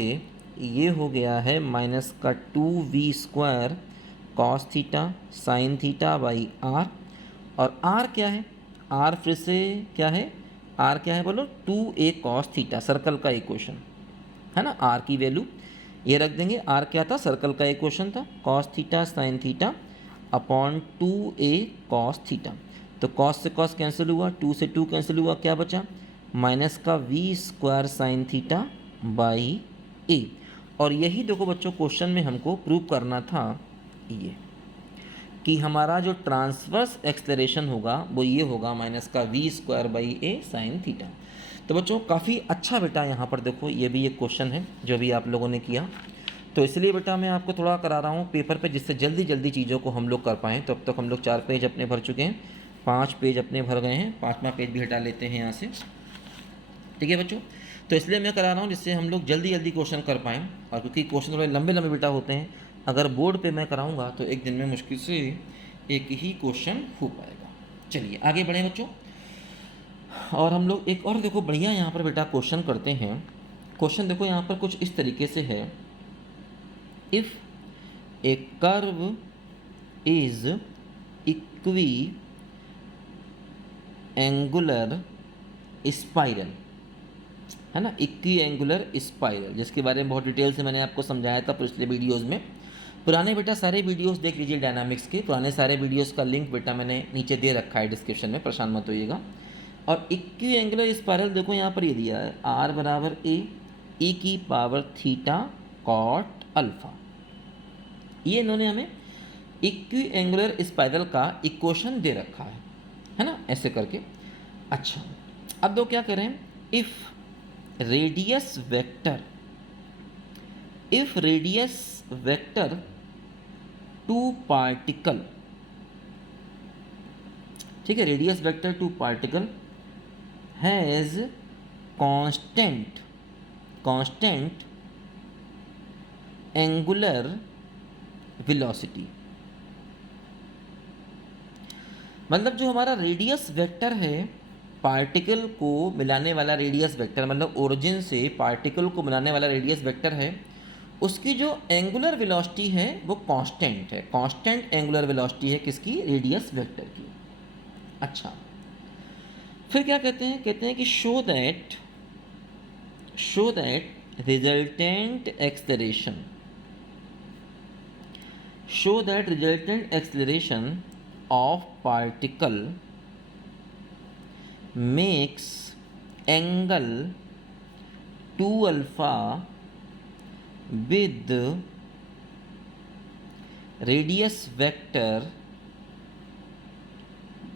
ये हो गया है माइनस का 2v square cos theta sine theta by r, और r क्या है, r फिर से क्या है, r क्या है बोलो, 2a कॉस थीटा, सर्कल का इक्वेशन है ना। r की वैल्यू ये रख देंगे, r क्या था, सर्कल का इक्वेशन था, cos theta sine theta upon 2a cos theta. तो कॉस से कॉस कैंसिल हुआ, 2 से 2 कैंसिल हुआ, क्या बचा, माइनस का v square sine theta by a। और यही देखो बच्चों क्वेश्चन में हमको प्रूव करना था ये, कि हमारा जो ट्रांसवर्स एक्सेलरेशन होगा वो ये होगा माइनस का v square by a sine theta. तो बच्चों काफ़ी अच्छा बेटा यहाँ पर देखो ये भी एक क्वेश्चन है जो भी आप लोगों ने किया, तो इसलिए बेटा मैं आपको थोड़ा करा रहा हूँ पेपर पे, जिससे जल्दी जल्दी चीज़ों को हम लोग कर पाएँ। तो अब तक हम लोग 4 पेज अपने भर चुके हैं, 5 पेज अपने भर गए हैं, 5वां पेज भी हटा लेते हैं यहाँ से। ठीक है बच्चों, तो इसलिए मैं करा रहा हूँ जिससे हम लोग जल्दी जल्दी क्वेश्चन कर पाएँ, और क्योंकि क्वेश्चन थोड़े लंबे लंबे बेटा होते हैं, अगर बोर्ड पे मैं कराऊंगा तो एक दिन में मुश्किल से एक ही क्वेश्चन हो पाएगा। चलिए आगे बढ़ें बच्चों, और हम लोग एक और देखो बढ़िया यहाँ पर बेटा क्वेश्चन करते हैं। क्वेश्चन देखो यहाँ पर कुछ इस तरीके से है, if A curve is equi angular spiral, है ना, इक्वी एंगुलर स्पाइरल, जिसके बारे में बहुत डिटेल से मैंने आपको समझाया था पिछले वीडियोस में। पुराने बेटा सारे वीडियोस देख लीजिए डायनामिक्स के, पुराने सारे वीडियोस का लिंक बेटा मैंने नीचे दे रखा है डिस्क्रिप्शन में, परेशान मत होइएगा। और इक्वी एंगुलर स्पाइरल देखो यहाँ पर ये दिया है r बराबर a e की पावर थीटा कॉट अल्फा, ये इन्होंने हमें इक्वी एंगुलर स्पाइरल का इक्वेशन दे रखा है ना, ऐसे करके। अच्छा अब दो क्या करें, if radius vector to particle, ठीक है, radius vector to particle has constant angular velocity, मतलब जो हमारा रेडियस वेक्टर है, पार्टिकल को मिलाने वाला रेडियस वेक्टर, मतलब ओरिजिन से पार्टिकल को मिलाने वाला रेडियस वेक्टर है, उसकी जो एंगुलर वेलोसिटी है वो कांस्टेंट है, कांस्टेंट एंगुलर वेलोसिटी है किसकी, रेडियस वेक्टर की। अच्छा फिर क्या कहते हैं, कहते हैं कि show that resultant acceleration of particle makes angle 2 alpha with radius vector,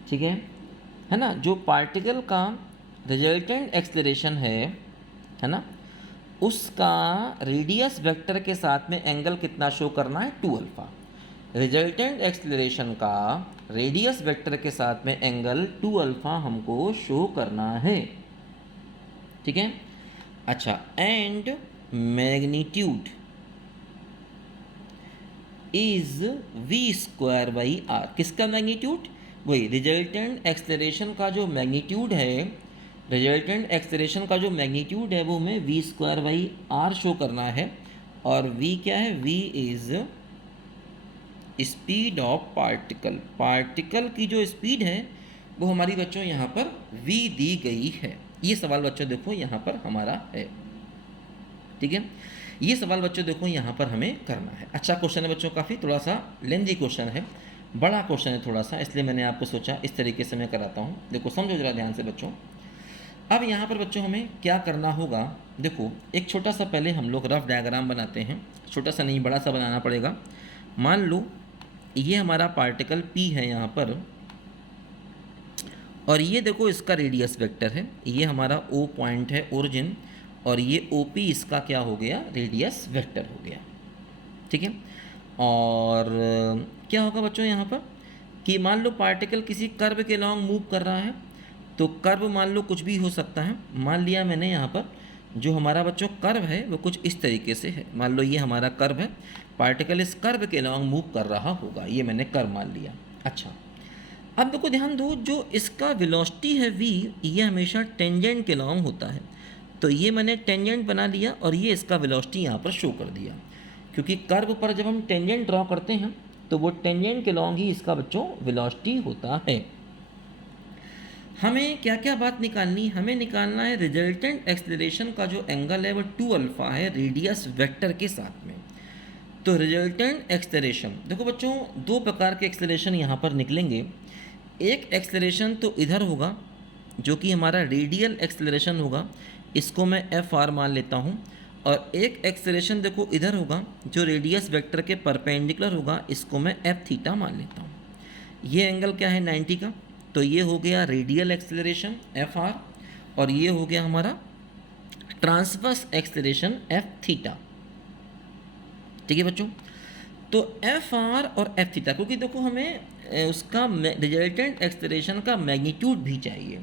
ठीक है ना, जो पार्टिकल का रिजल्टेंट एक्सेलरेशन है ना, उसका रेडियस वेक्टर के साथ में एंगल कितना शो करना है, 2 अल्फ़ा। रिजल्टेंट एक्सेलरेशन का रेडियस वेक्टर के साथ में एंगल 2 अल्फ़ा हमको शो करना है, ठीक है। अच्छा, एंड मैग्नीट्यूड इज v²/r। किसका मैग्नीट्यूड, वही रिजल्टेंट एक्सेलरेशन का जो मैग्नीट्यूड है, रिजल्टेंट एक्सेलरेशन का जो मैग्नीट्यूड है वो हमें v²/r शो करना है। और v क्या है, v is speed of particle. Particle की जो स्पीड है वो हमारी बच्चों यहाँ पर v दी गई है। ये सवाल बच्चों देखो यहाँ पर हमारा है, ठीक है। ये सवाल बच्चों देखो यहाँ पर हमें करना है। अच्छा क्वेश्चन है बच्चों, काफ़ी थोड़ा सा लेंदी क्वेश्चन है, बड़ा क्वेश्चन है थोड़ा सा, इसलिए मैंने आपको सोचा इस तरीके से मैं कराता हूँ। देखो समझो जरा ध्यान से बच्चों। अब यहाँ पर बच्चों हमें क्या करना होगा, देखो एक छोटा सा पहले हम लोग रफ डायग्राम बनाते हैं, छोटा सा नहीं बड़ा सा बनाना पड़ेगा। मान लो ये हमारा पार्टिकल P है यहाँ पर, और ये देखो इसका रेडियस वेक्टर है, ये हमारा O पॉइंट है ओरिजिन, और ये OP इसका क्या हो गया, रेडियस वेक्टर हो गया, ठीक है। और क्या होगा बच्चों यहाँ पर कि मान लो पार्टिकल किसी कर्व के लॉन्ग मूव कर रहा है, तो कर्व मान लो कुछ भी हो सकता है। मान लिया मैंने यहाँ पर जो हमारा बच्चों कर्व है वो कुछ इस तरीके से है, मान लो ये हमारा कर्व है, पार्टिकल इस कर्व के लॉन्ग मूव कर रहा होगा, ये मैंने कर्व मान लिया। अच्छा, अब देखो ध्यान दो, जो इसका वेलोसिटी है v, ये हमेशा टेंजेंट के लॉन्ग होता है, तो ये मैंने टेंजेंट बना लिया और ये इसका वेलोसिटी यहाँ पर शो कर दिया, क्योंकि कर्व पर जब हम टेंजेंट ड्रॉ करते हैं तो वो टेंजेंट के लॉन्ग ही इसका बच्चों वेलोसिटी होता है। हमें क्या क्या बात निकालनी, हमें निकालना है रिजल्टेंट एक्सेलरेशन का जो एंगल है वो 2 अल्फ़ा है रेडियस वेक्टर के साथ में। तो रिजल्टेंट एक्सेलरेशन देखो बच्चों, दो प्रकार के एक्सेलरेशन यहाँ पर निकलेंगे। एक एक्सेलरेशन तो इधर होगा जो कि हमारा रेडियल एक्सेलरेशन होगा, इसको मैं FR मान लेता हूँ, और एक एक्सेलरेशन देखो इधर होगा जो रेडियस वेक्टर के परपेंडिकुलर होगा, इसको मैं F θ मान लेता हूँ। ये एंगल क्या है 90 का, तो ये हो गया रेडियल एक्सेलरेशन FR, और ये हो गया हमारा ट्रांसवर्स एक्सेलरेशन F θ, ठीक है बच्चों। तो FR और F θ, क्योंकि देखो हमें उसका रिजल्टेंट एक्सेलरेशन का मैग्नीट्यूड भी चाहिए,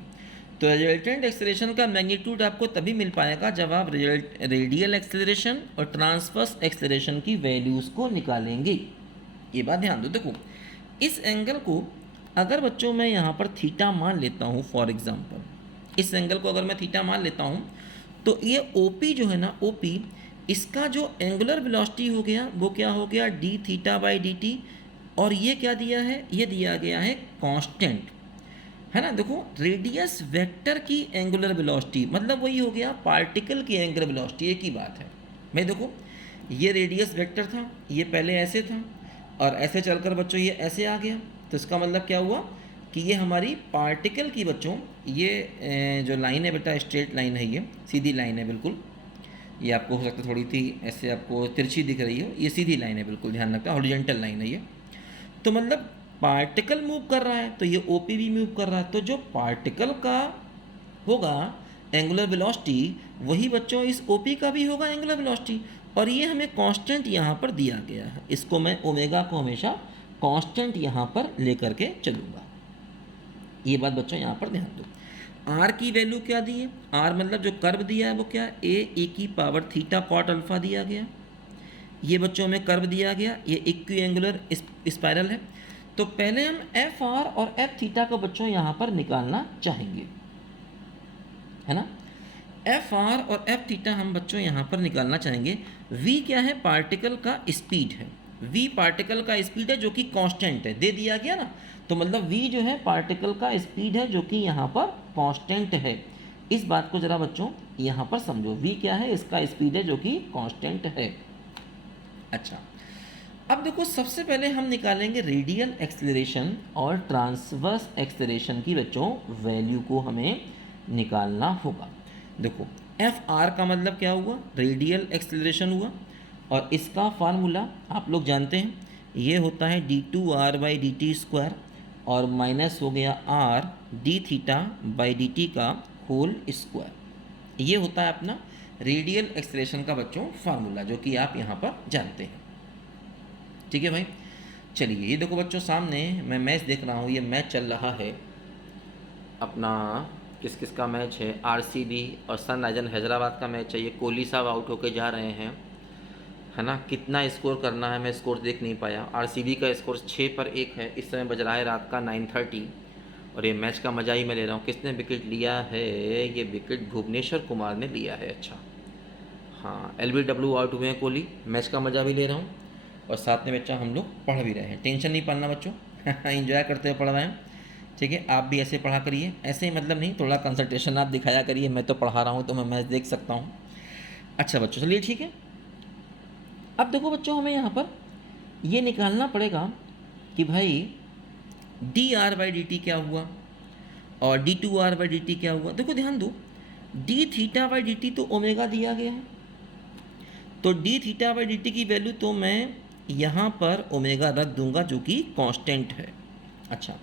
तो रिजल्टेंट एक्सेलरेशन का मैग्नीट्यूड आपको तभी मिल पाएगा जब आप रेडियल एक्सेलरेशन और ट्रांसवर्स एक्सेलरेशन की वैल्यूज़ को निकालेंगे। ये बात ध्यान दो। देखो इस एंगल को अगर बच्चों मैं यहाँ पर थीटा मान लेता हूँ, फॉर एग्जांपल इस एंगल को अगर मैं थीटा मान लेता हूँ, तो ये OP जो है ना, OP इसका जो एंगुलर वेलोसिटी हो गया वो क्या हो गया dθ/dt, और ये क्या दिया है, ये दिया गया है कांस्टेंट, है ना। देखो रेडियस वेक्टर की एंगुलर वेलोसिटी मतलब वही हो गया पार्टिकल की एंगुलर वेलोसिटी, एक ही बात है भाई। देखो ये रेडियस वेक्टर था, ये पहले ऐसे था और ऐसे चलकर बच्चों ये ऐसे आ गया, तो इसका मतलब क्या हुआ कि ये हमारी पार्टिकल की बच्चों ये जो लाइन है बेटा, स्ट्रेट लाइन है, ये सीधी लाइन है बिल्कुल। ये आपको हो सकता है थोड़ी सी ऐसे आपको तिरछी दिख रही हो, ये सीधी लाइन है बिल्कुल, ध्यान रखना, हॉरिजॉन्टल लाइन है ये। तो मतलब पार्टिकल मूव कर रहा है तो ये OP भी मूव कर रहा है, तो जो पार्टिकल का होगा एंगुलर वेलोसिटी वही बच्चों इस OP का भी होगा एंगुलर वेलोसिटी, और ये हमें कांस्टेंट यहाँ पर दिया गया है, इसको मैं ओमेगा को हमेशा कांस्टेंट यहाँ पर लेकर के चलूँगा। ये बात बच्चों यहाँ पर ध्यान दो। R की वैल्यू क्या दी है, R मतलब जो कर्व दिया है वो क्या है, a⁴ cot अल्फा दिया गया, ये बच्चों हमें कर्व दिया गया, ये इक्विएंगुलर स्पाइरल है। तो पहले हम FR और F θ को बच्चों यहाँ पर निकालना चाहेंगे, है ना। FR और F θ हम बच्चों यहाँ पर निकालना चाहेंगे। V क्या है, पार्टिकल का स्पीड है, V पार्टिकल का स्पीड है जो कि कांस्टेंट है, दे दिया गया ना, तो मतलब V जो है पार्टिकल का स्पीड है जो कि यहाँ पर कांस्टेंट है। इस बात को जरा बच्चों यहाँ पर समझो, V क्या है, इसका स्पीड है जो कि कांस्टेंट है। अच्छा, अब देखो सबसे पहले हम निकालेंगे रेडियल एक्सेलरेशन और ट्रांसवर्स एक्सेलरेशन की बच्चों वैल्यू को हमें निकालना होगा। देखो FR का मतलब क्या हुआ, रेडियल एक्सेलरेशन हुआ, और इसका फार्मूला आप लोग जानते हैं, ये होता है d2r/dt² और माइनस हो गया r dθ/dt का होल स्क्वायर। ये होता है अपना रेडियल एक्सेलरेशन का बच्चों फार्मूला, जो कि आप यहाँ पर जानते हैं। ठीक है भाई, चलिए ये देखो बच्चों, सामने मैं मैच देख रहा हूँ, ये मैच चल रहा है अपना, किस किस का मैच है, आरसीबी और सनराइजर्स हैदराबाद का मैच है। ये कोहली साहब आउट होके जा रहे हैं, है ना। कितना स्कोर करना है मैं स्कोर देख नहीं पाया। आरसीबी का स्कोर 6-1 है। इस समय बज रहा है रात का 9:30 और ये मैच का मज़ा ही मैं ले रहा हूँ। किसने विकेट लिया है? ये विकेट भुवनेश्वर कुमार ने लिया है। अच्छा हाँ, LBW आउट हुए हैं कोहली। मैच का मज़ा भी ले रहा हूँ और साथ में बच्चा हम लोग पढ़ भी रहे हैं। टेंशन नहीं पड़ना बच्चों, एंजॉय करते हुए पढ़ रहे हैं। ठीक है, आप भी ऐसे पढ़ा करिए, ऐसे ही मतलब नहीं, थोड़ा कंसंट्रेशन आप दिखाया करिए। मैं तो पढ़ा रहा हूँ तो मैं मैच देख सकता हूँ। अच्छा बच्चों, चलिए ठीक है। अब देखो बच्चों, हमें यहाँ पर ये निकालना पड़ेगा कि भाई dr/dt क्या हुआ और d2r/dt क्या हुआ। देखो ध्यान दो, d(θ/dt) तो ओमेगा दिया गया है, तो d(θ/dt) की वैल्यू तो मैं यहाँ पर ओमेगा रख दूंगा जो कि कांस्टेंट है। अच्छा,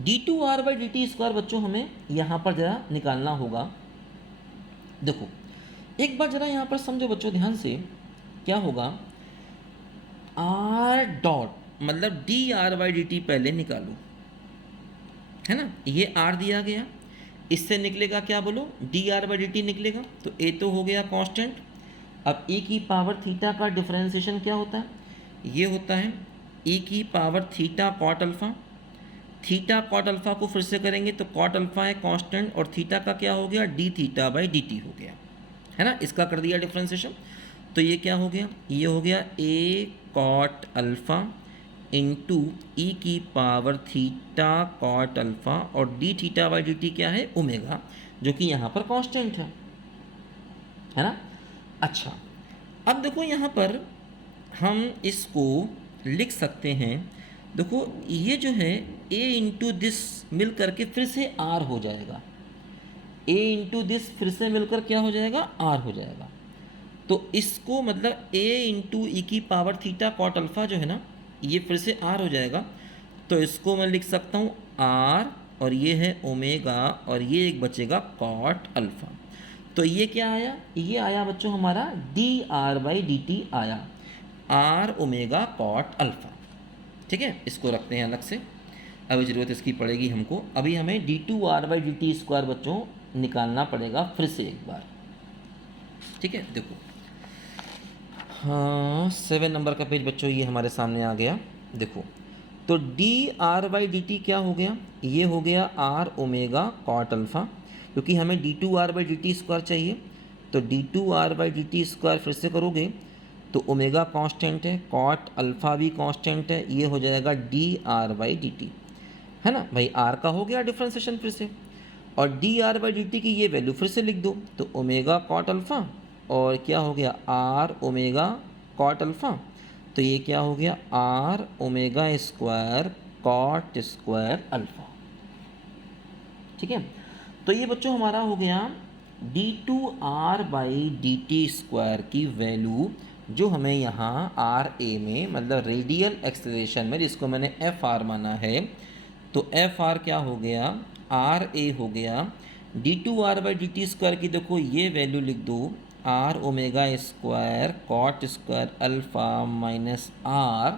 d2r/dt² बच्चों हमें यहाँ पर ज़रा निकालना होगा। देखो एक बार ज़रा यहाँ पर समझो बच्चों ध्यान से, क्या होगा, r डॉट मतलब dr/dt पहले निकालो, है ना। ये r दिया गया, इससे निकलेगा क्या बोलो, dr/dt निकलेगा। तो a तो हो गया कांस्टेंट। अब e की पावर थीटा का डिफरेंशिएशन क्या होता है? ये होता है e की power theta cot alpha. Theta cot alpha को फिर से करेंगे तो कॉट अल्फ़ा है कांस्टेंट और थीटा का क्या हो गया, dθ/dt हो गया, है ना। इसका कर दिया डिफरेंशिएशन, तो ये क्या हो गया, ये हो गया a कॉट अल्फ़ा इंटू ई की पावर थीटा कॉट अल्फ़ा और dθ/dt क्या है, ओमेगा, जो कि यहाँ पर कांस्टेंट है ना। अच्छा, अब देखो यहाँ पर हम इसको लिख सकते हैं। देखो ये जो है a इंटू दिस मिल करके फिर से r हो जाएगा, a इंटू दिस फिर से मिलकर क्या हो जाएगा, r हो जाएगा। तो इसको मतलब a इंटू ई की पावर थीटा कॉट अल्फ़ा जो है ना, ये फिर से r हो जाएगा। तो इसको मैं लिख सकता हूँ r और ये है ओमेगा और ये एक बचेगा कॉट अल्फ़ा। तो ये क्या आया, ये आया बच्चों हमारा dr/dt आया, r ओमेगा कॉट अल्फ़ा। ठीक है, इसको रखते हैं अलग से, अभी ज़रूरत इसकी पड़ेगी हमको। अभी हमें d2r/dt² बच्चों निकालना पड़ेगा फिर से एक बार। ठीक है, देखो हाँ 7 नंबर का पेज बच्चों ये हमारे सामने आ गया। देखो तो dr/dt क्या हो गया, ये हो गया r ओमेगा कॉट अल्फ़ा, क्योंकि हमें d2r/dt² चाहिए। तो d2r/dt² फिर से करोगे तो ओमेगा कांस्टेंट है, कॉट अल्फ़ा भी कांस्टेंट है, ये हो जाएगा dr/dt, है ना भाई। r का हो गया डिफ्रेंसिएशन फिर से, और dr/dt की ये वैल्यू फिर से लिख दो, तो ओमेगा कॉट अल्फ़ा और क्या हो गया r ओमेगा कॉट अल्फ़ा। तो ये क्या हो गया r omega square cot square alpha. ठीक है, तो ये बच्चों हमारा हो गया d2r/dt² की वैल्यू, जो हमें यहाँ RA में मतलब रेडियल एक्सेलरेशन में, जिसको मैंने FR माना है, तो FR क्या हो गया, RA हो गया। d2r/dt² की देखो ये वैल्यू लिख दो, r omega square cot square alpha minus r,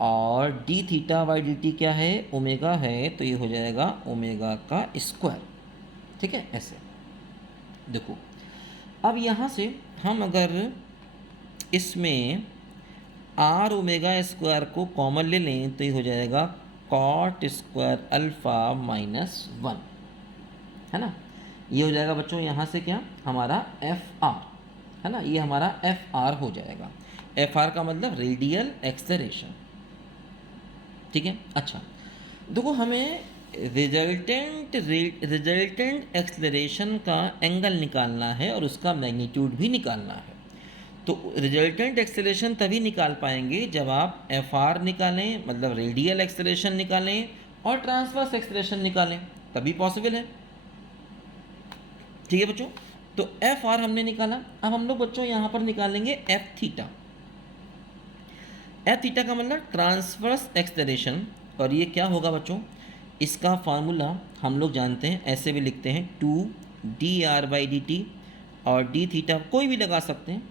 और dθ/dt क्या है, ओमेगा है, तो ये हो जाएगा ओमेगा का स्क्वायर। ठीक है, ऐसे देखो। अब यहाँ से हम अगर इसमें r ओमेगा स्क्वायर को कॉमन ले लें तो ये हो जाएगा कॉट स्क्वायर अल्फ़ा माइनस 1, है ना। ये हो जाएगा बच्चों यहाँ से क्या हमारा FR, है ना, ये हमारा FR हो जाएगा। FR का मतलब रेडियल एक्सेलरेशन। ठीक है, अच्छा देखो हमें रिजल्टेंट एक्सेलरेशन का एंगल निकालना है और उसका मैग्नीट्यूड भी निकालना है। तो रिजल्टेंट एक्सेलरेशन तभी निकाल पाएंगे जब आप FR निकालें, मतलब रेडियल एक्सेलरेशन निकालें, और ट्रांसवर्स एक्सेलरेशन निकालें, तभी पॉसिबल है। ठीक है बच्चों, तो FR हमने निकाला। अब हम लोग बच्चों यहाँ पर निकालेंगे Fθ। Fθ का मतलब ट्रांसवर्स एक्सेलरेशन, और ये क्या होगा बच्चों, इसका फार्मूला हम लोग जानते हैं, ऐसे भी लिखते हैं 2 D R by D T, और डी थीटा कोई भी लगा सकते हैं,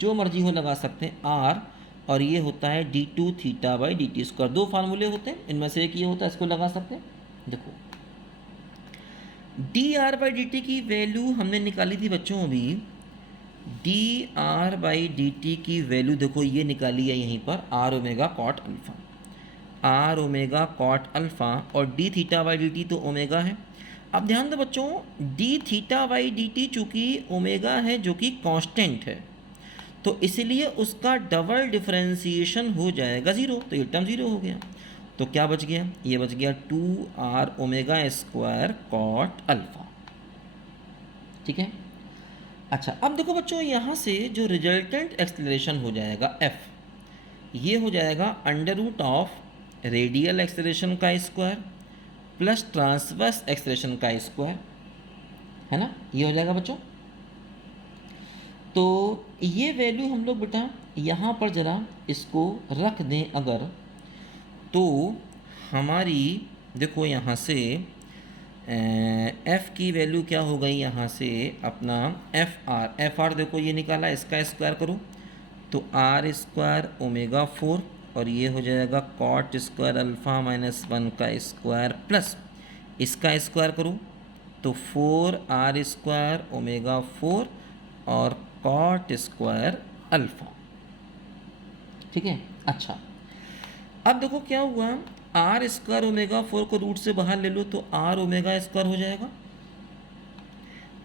जो मर्जी हो लगा सकते हैं, आर, और ये होता है d two theta by D t square. दो फार्मूले होते हैं, इनमें से एक ये होता है, इसको लगा सकते हैं। देखो d are by D t की वैल्यू हमने निकाली थी बच्चों अभी, d are by D t की वैल्यू देखो ये निकाली है यहीं पर, r omega cot alpha, r omega cot alpha, और d theta by D t तो ओमेगा है। अब ध्यान दो बच्चों, d theta by D t चूँकि ओमेगा है जो कि कांस्टेंट है, तो इसलिए उसका डबल डिफरेंशिएशन हो जाएगा ज़ीरो, तो ये टर्म ज़ीरो हो गया। तो क्या बच गया, ये बच गया 2r omega square cot alpha. ठीक है। अच्छा अब देखो बच्चों, यहाँ से जो रिजल्टेंट एक्सेलरेशन हो जाएगा f, ये हो जाएगा under root of radial acceleration का स्क्वायर प्लस ट्रांसवर्स एक्सेलरेशन का स्क्वायर, है ना, ये हो जाएगा बच्चों। तो ये वैल्यू हम लोग बेटा यहाँ पर ज़रा इसको रख दें अगर, तो हमारी देखो यहाँ से f की वैल्यू क्या हो गई, यहाँ से अपना एफ आर देखो ये निकाला, इसका स्क्वायर करो तो आर स्क्वायर ओमेगा 4, और ये हो जाएगा कॉट स्क्वायर अल्फ़ा माइनस 1 का स्क्वायर प्लस इसका स्क्वायर करो तो 4r स्क्वायर ओमेगा 4 और कॉट स्क्वायर अल्फ़ा। ठीक है। अच्छा अब देखो क्या हुआ, आर स्क्वायर ओमेगा 4 को रूट से बाहर ले लो तो आर ओमेगा स्क्वायर हो जाएगा,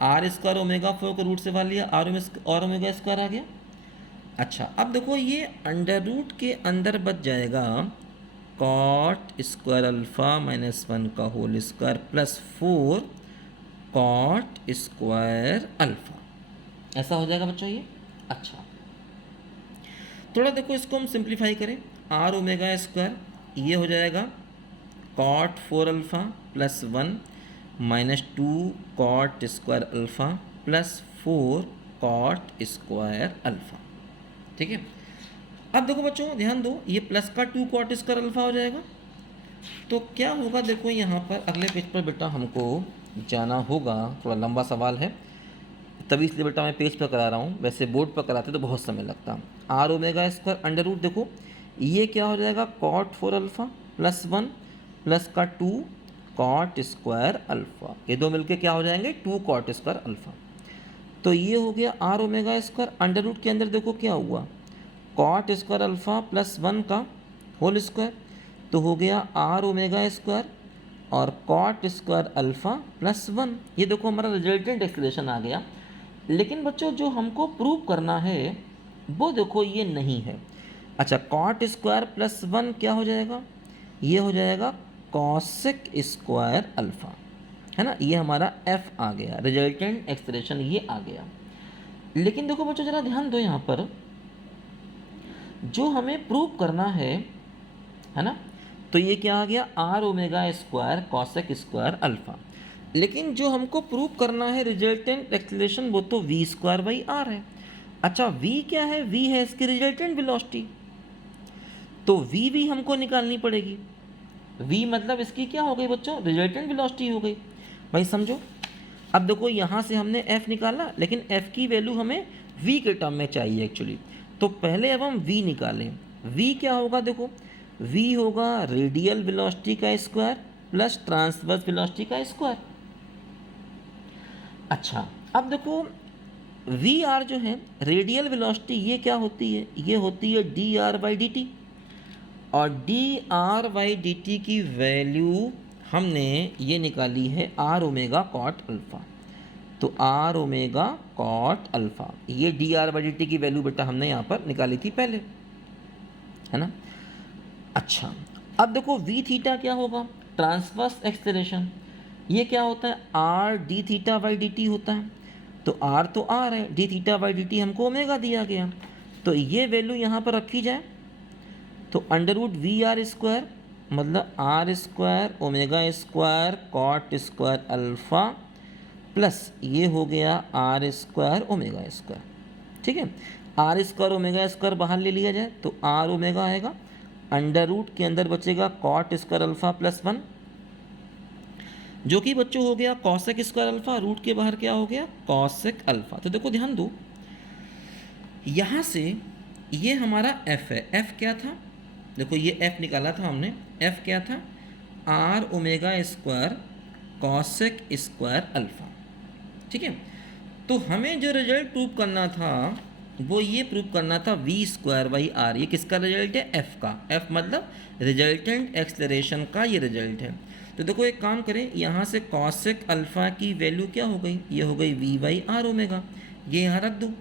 आर स्क्वायर ओमेगा 4 को रूट से बाहर लिया, आर ओमेगा स्क्वायर आ गया। अच्छा अब देखो ये अंडर रूट के अंदर बच जाएगा कॉट स्क्वायर अल्फ़ा माइनस 1 का whole square plus 4 cot square alpha, ऐसा हो जाएगा बच्चों ये। अच्छा थोड़ा देखो इसको हम सिंप्लीफाई करें, आर ओमेगा स्क्वायर ये हो जाएगा cot 4 alpha plus 1 minus 2 cot square alpha plus 4 cot square alpha. ठीक है। अब देखो बच्चों ध्यान दो, ये प्लस का 2 कॉट स्क्वायर अल्फ़ा हो जाएगा, तो क्या होगा देखो यहाँ पर अगले पेज पर बेटा हमको जाना होगा, थोड़ा लंबा सवाल है तभी इसलिए बेटा मैं पेज पर करा रहा हूँ, वैसे बोर्ड पर कराते तो बहुत समय लगता। R omega square under root देखो ये क्या हो जाएगा कॉट 4 अल्फ़ा प्लस 1 प्लस का 2 कॉट स्क्वायर अल्फ़ा, ये दो मिलके क्या हो जाएंगे 2 कॉट स्क्वायर अल्फ़ा। तो ये हो गया r omega square, under root के अंदर देखो क्या हुआ कॉट स्क्वायर अल्फ़ा प्लस 1 का होल स्क्वायर, तो हो गया आर ओमेगा स्क्वायर और कॉट स्क्वायर अल्फ़ा प्लस 1। ये देखो हमारा रिजल्टेंट एक्सप्रेशन आ गया। लेकिन बच्चों जो हमको प्रूव करना है वो देखो ये नहीं है। अच्छा कॉट स्क्वायर प्लस 1 क्या हो जाएगा, ये हो जाएगा कॉसेक स्क्वायर अल्फ़ा, है ना, ये हमारा f आ गया, रिजल्टेंट एक्सप्रेशन ये आ गया। लेकिन देखो बच्चों ज़रा ध्यान दो, यहाँ पर जो हमें प्रूव करना है ना, तो ये क्या आ गया r omega square cosec square alpha. लेकिन जो हमको प्रूव करना है रिजल्टेंट एक्सेलरेशन वो तो v स्क्वायर बाई आर है। अच्छा v क्या है, v है इसकी रिजल्टेंट वेलोसिटी, तो v हमको निकालनी पड़ेगी। v मतलब इसकी क्या हो गई बच्चों, रिजल्टेंट वेलोसिटी हो गई। भाई समझो, अब देखो यहाँ से हमने f निकाला, लेकिन f की वैल्यू हमें v के टर्म में चाहिए एक्चुअली, तो पहले अब हम v निकालें। v क्या होगा देखो, v होगा रेडियल वेलोसिटी का स्क्वायर प्लस ट्रांसवर्स वेलोसिटी का स्क्वायर। अच्छा अब देखो वी आर जो है रेडियल वेलोसिटी ये क्या होती है, ये होती है d are by D T, और d are by D t की वैल्यू हमने ये निकाली है आर ओमेगा कॉट अल्फ़ा। तो आर ओमेगा कॉट अल्फ़ा, ये d are by D t की वैल्यू बेटा हमने यहाँ पर निकाली थी पहले, है ना। अच्छा अब देखो वी थीटा क्या होगा, ट्रांसवर्स एक्सेलरेशन, ये क्या होता है R D theta by D T होता है, तो आर तो आर है, D theta by D T हमको ओमेगा दिया गया, तो ये वैल्यू यहाँ पर रखी जाए तो under root v r square मतलब r square omega square cot square alpha plus ये हो गया आर स्क्वायर ओमेगा स्क्वायर। ठीक है, आर स्क्वायर ओमेगा स्क्वायर बाहर ले लिया जाए तो आर ओमेगा आएगा, अंडर रूट के अंदर बचेगा कॉट स्क्वायर अल्फ़ा प्लस 1। जो कि बच्चों हो गया कॉसेक स्क्वायर अल्फा, रूट के बाहर क्या हो गया कॉसेक अल्फा। तो देखो ध्यान दो, यहाँ से ये हमारा f है, f क्या था, देखो ये f निकाला था हमने, f क्या था r omega square cosec square alpha, ठीक है। तो हमें जो रिजल्ट प्रूव करना था वो ये प्रूव करना था v स्क्वायर बाई आर। ये किसका रिजल्ट है, f का, f मतलब रिजल्टेंट एक्सलरेशन का ये रिजल्ट है। तो देखो एक काम करें, यहाँ से कॉसेक अल्फ़ा की वैल्यू क्या हो गई, ये हो गई v बाई आर ओमेगा, ये यहाँ रख दो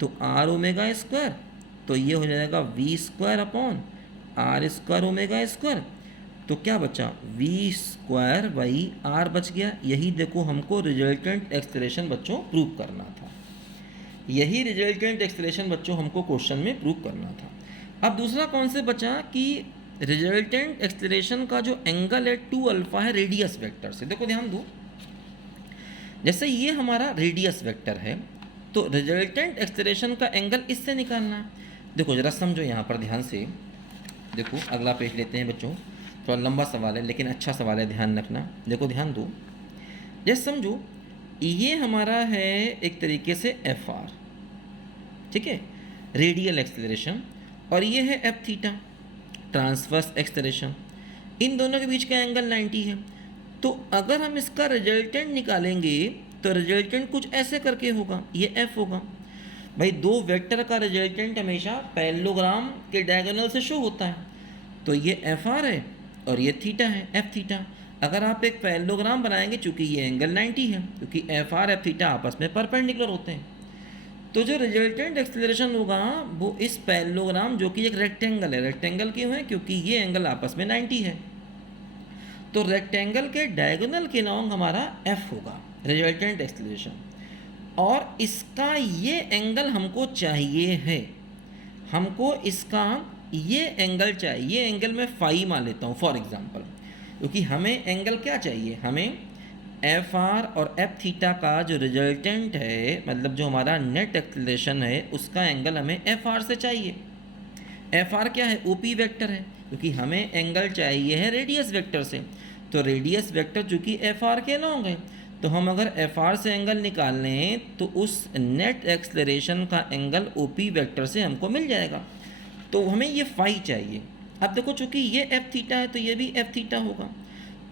तो आर ओमेगा स्क्वायर, तो ये हो जाएगा v square upon r square omega square. तो क्या बचा v स्क्वायर बाई आर बच गया। यही देखो हमको रिजल्टेंट एक्सलेशन बच्चों प्रूव करना था, यही रिजल्टेंट एक्सलेशन बच्चों हमको क्वेश्चन में प्रूव करना था। अब दूसरा कौन से बचा कि रिजल्टेंट एक्सलेशन का जो एंगल है 2 अल्फा है रेडियस वेक्टर से। देखो ध्यान दो, जैसे ये हमारा रेडियस वेक्टर है तो रिजल्टेंट एक्सलेशन का एंगल इससे निकालना है। देखो जरा समझो यहाँ पर ध्यान से, देखो अगला पेज लेते हैं बच्चों, थोड़ा लंबा सवाल है लेकिन अच्छा सवाल है, ध्यान रखना। देखो ध्यान दो, जैसे समझो ये हमारा है एक तरीके से एफ आर, ठीक है, रेडियल एक्सलेशन, और ये है एफ थीटा ट्रांसवर्स एक्सलेशन। इन दोनों के बीच का एंगल 90 है। तो अगर हम इसका रिजल्टेंट निकालेंगे तो रिजल्टेंट कुछ ऐसे करके होगा, ये एफ होगा। भाई दो वेक्टर का रिजल्टेंट हमेशा पैरेललोग्राम के डायगोनल से शो होता है, तो ये एफ आर है और ये थीटा है, एफ थीटा। अगर आप एक पैरेललोग्राम बनाएंगे, चूंकि ये एंगल 90 है, क्योंकि एफ आर एफ थीटा आपस में परपेंडिकुलर होते हैं, तो जो रिजल्टेंट एक्सलेशन होगा वो इस पैरेललोग्राम, जो कि एक रेक्टेंगल है, रेक्टेंगल क्यों है, क्योंकि ये एंगल आपस में 90 है, तो रेक्टेंगल के डायगोनल के लॉन्ग हमारा एफ होगा रिजल्टेंट एक्सलेशन। और इसका ये एंगल हमको चाहिए है, हमको इसका ये एंगल चाहिए, ये एंगल मैं फाई मान लेता हूँ फॉर एग्जांपल, क्योंकि हमें एंगल क्या चाहिए, हमें एफ आर और एफ थीटा का जो रिजल्टेंट है, मतलब जो हमारा नेट एक्सलेशन है, उसका एंगल हमें एफ आर से चाहिए। एफ आर क्या है, ओ पी वेक्टर है, क्योंकि हमें एंगल चाहिए है रेडियस वेक्टर से, तो रेडियस वेक्टर चूँकि एफ आर के लॉन्ग है, तो हम अगर एफ आर से एंगल निकाल लें तो उस नेट एक्सलरेशन का एंगल ओ पी वेक्टर से हमको मिल जाएगा। तो हमें ये फाई चाहिए। अब देखो चूँकि ये एफ थीटा है तो ये भी एफ थीटा होगा,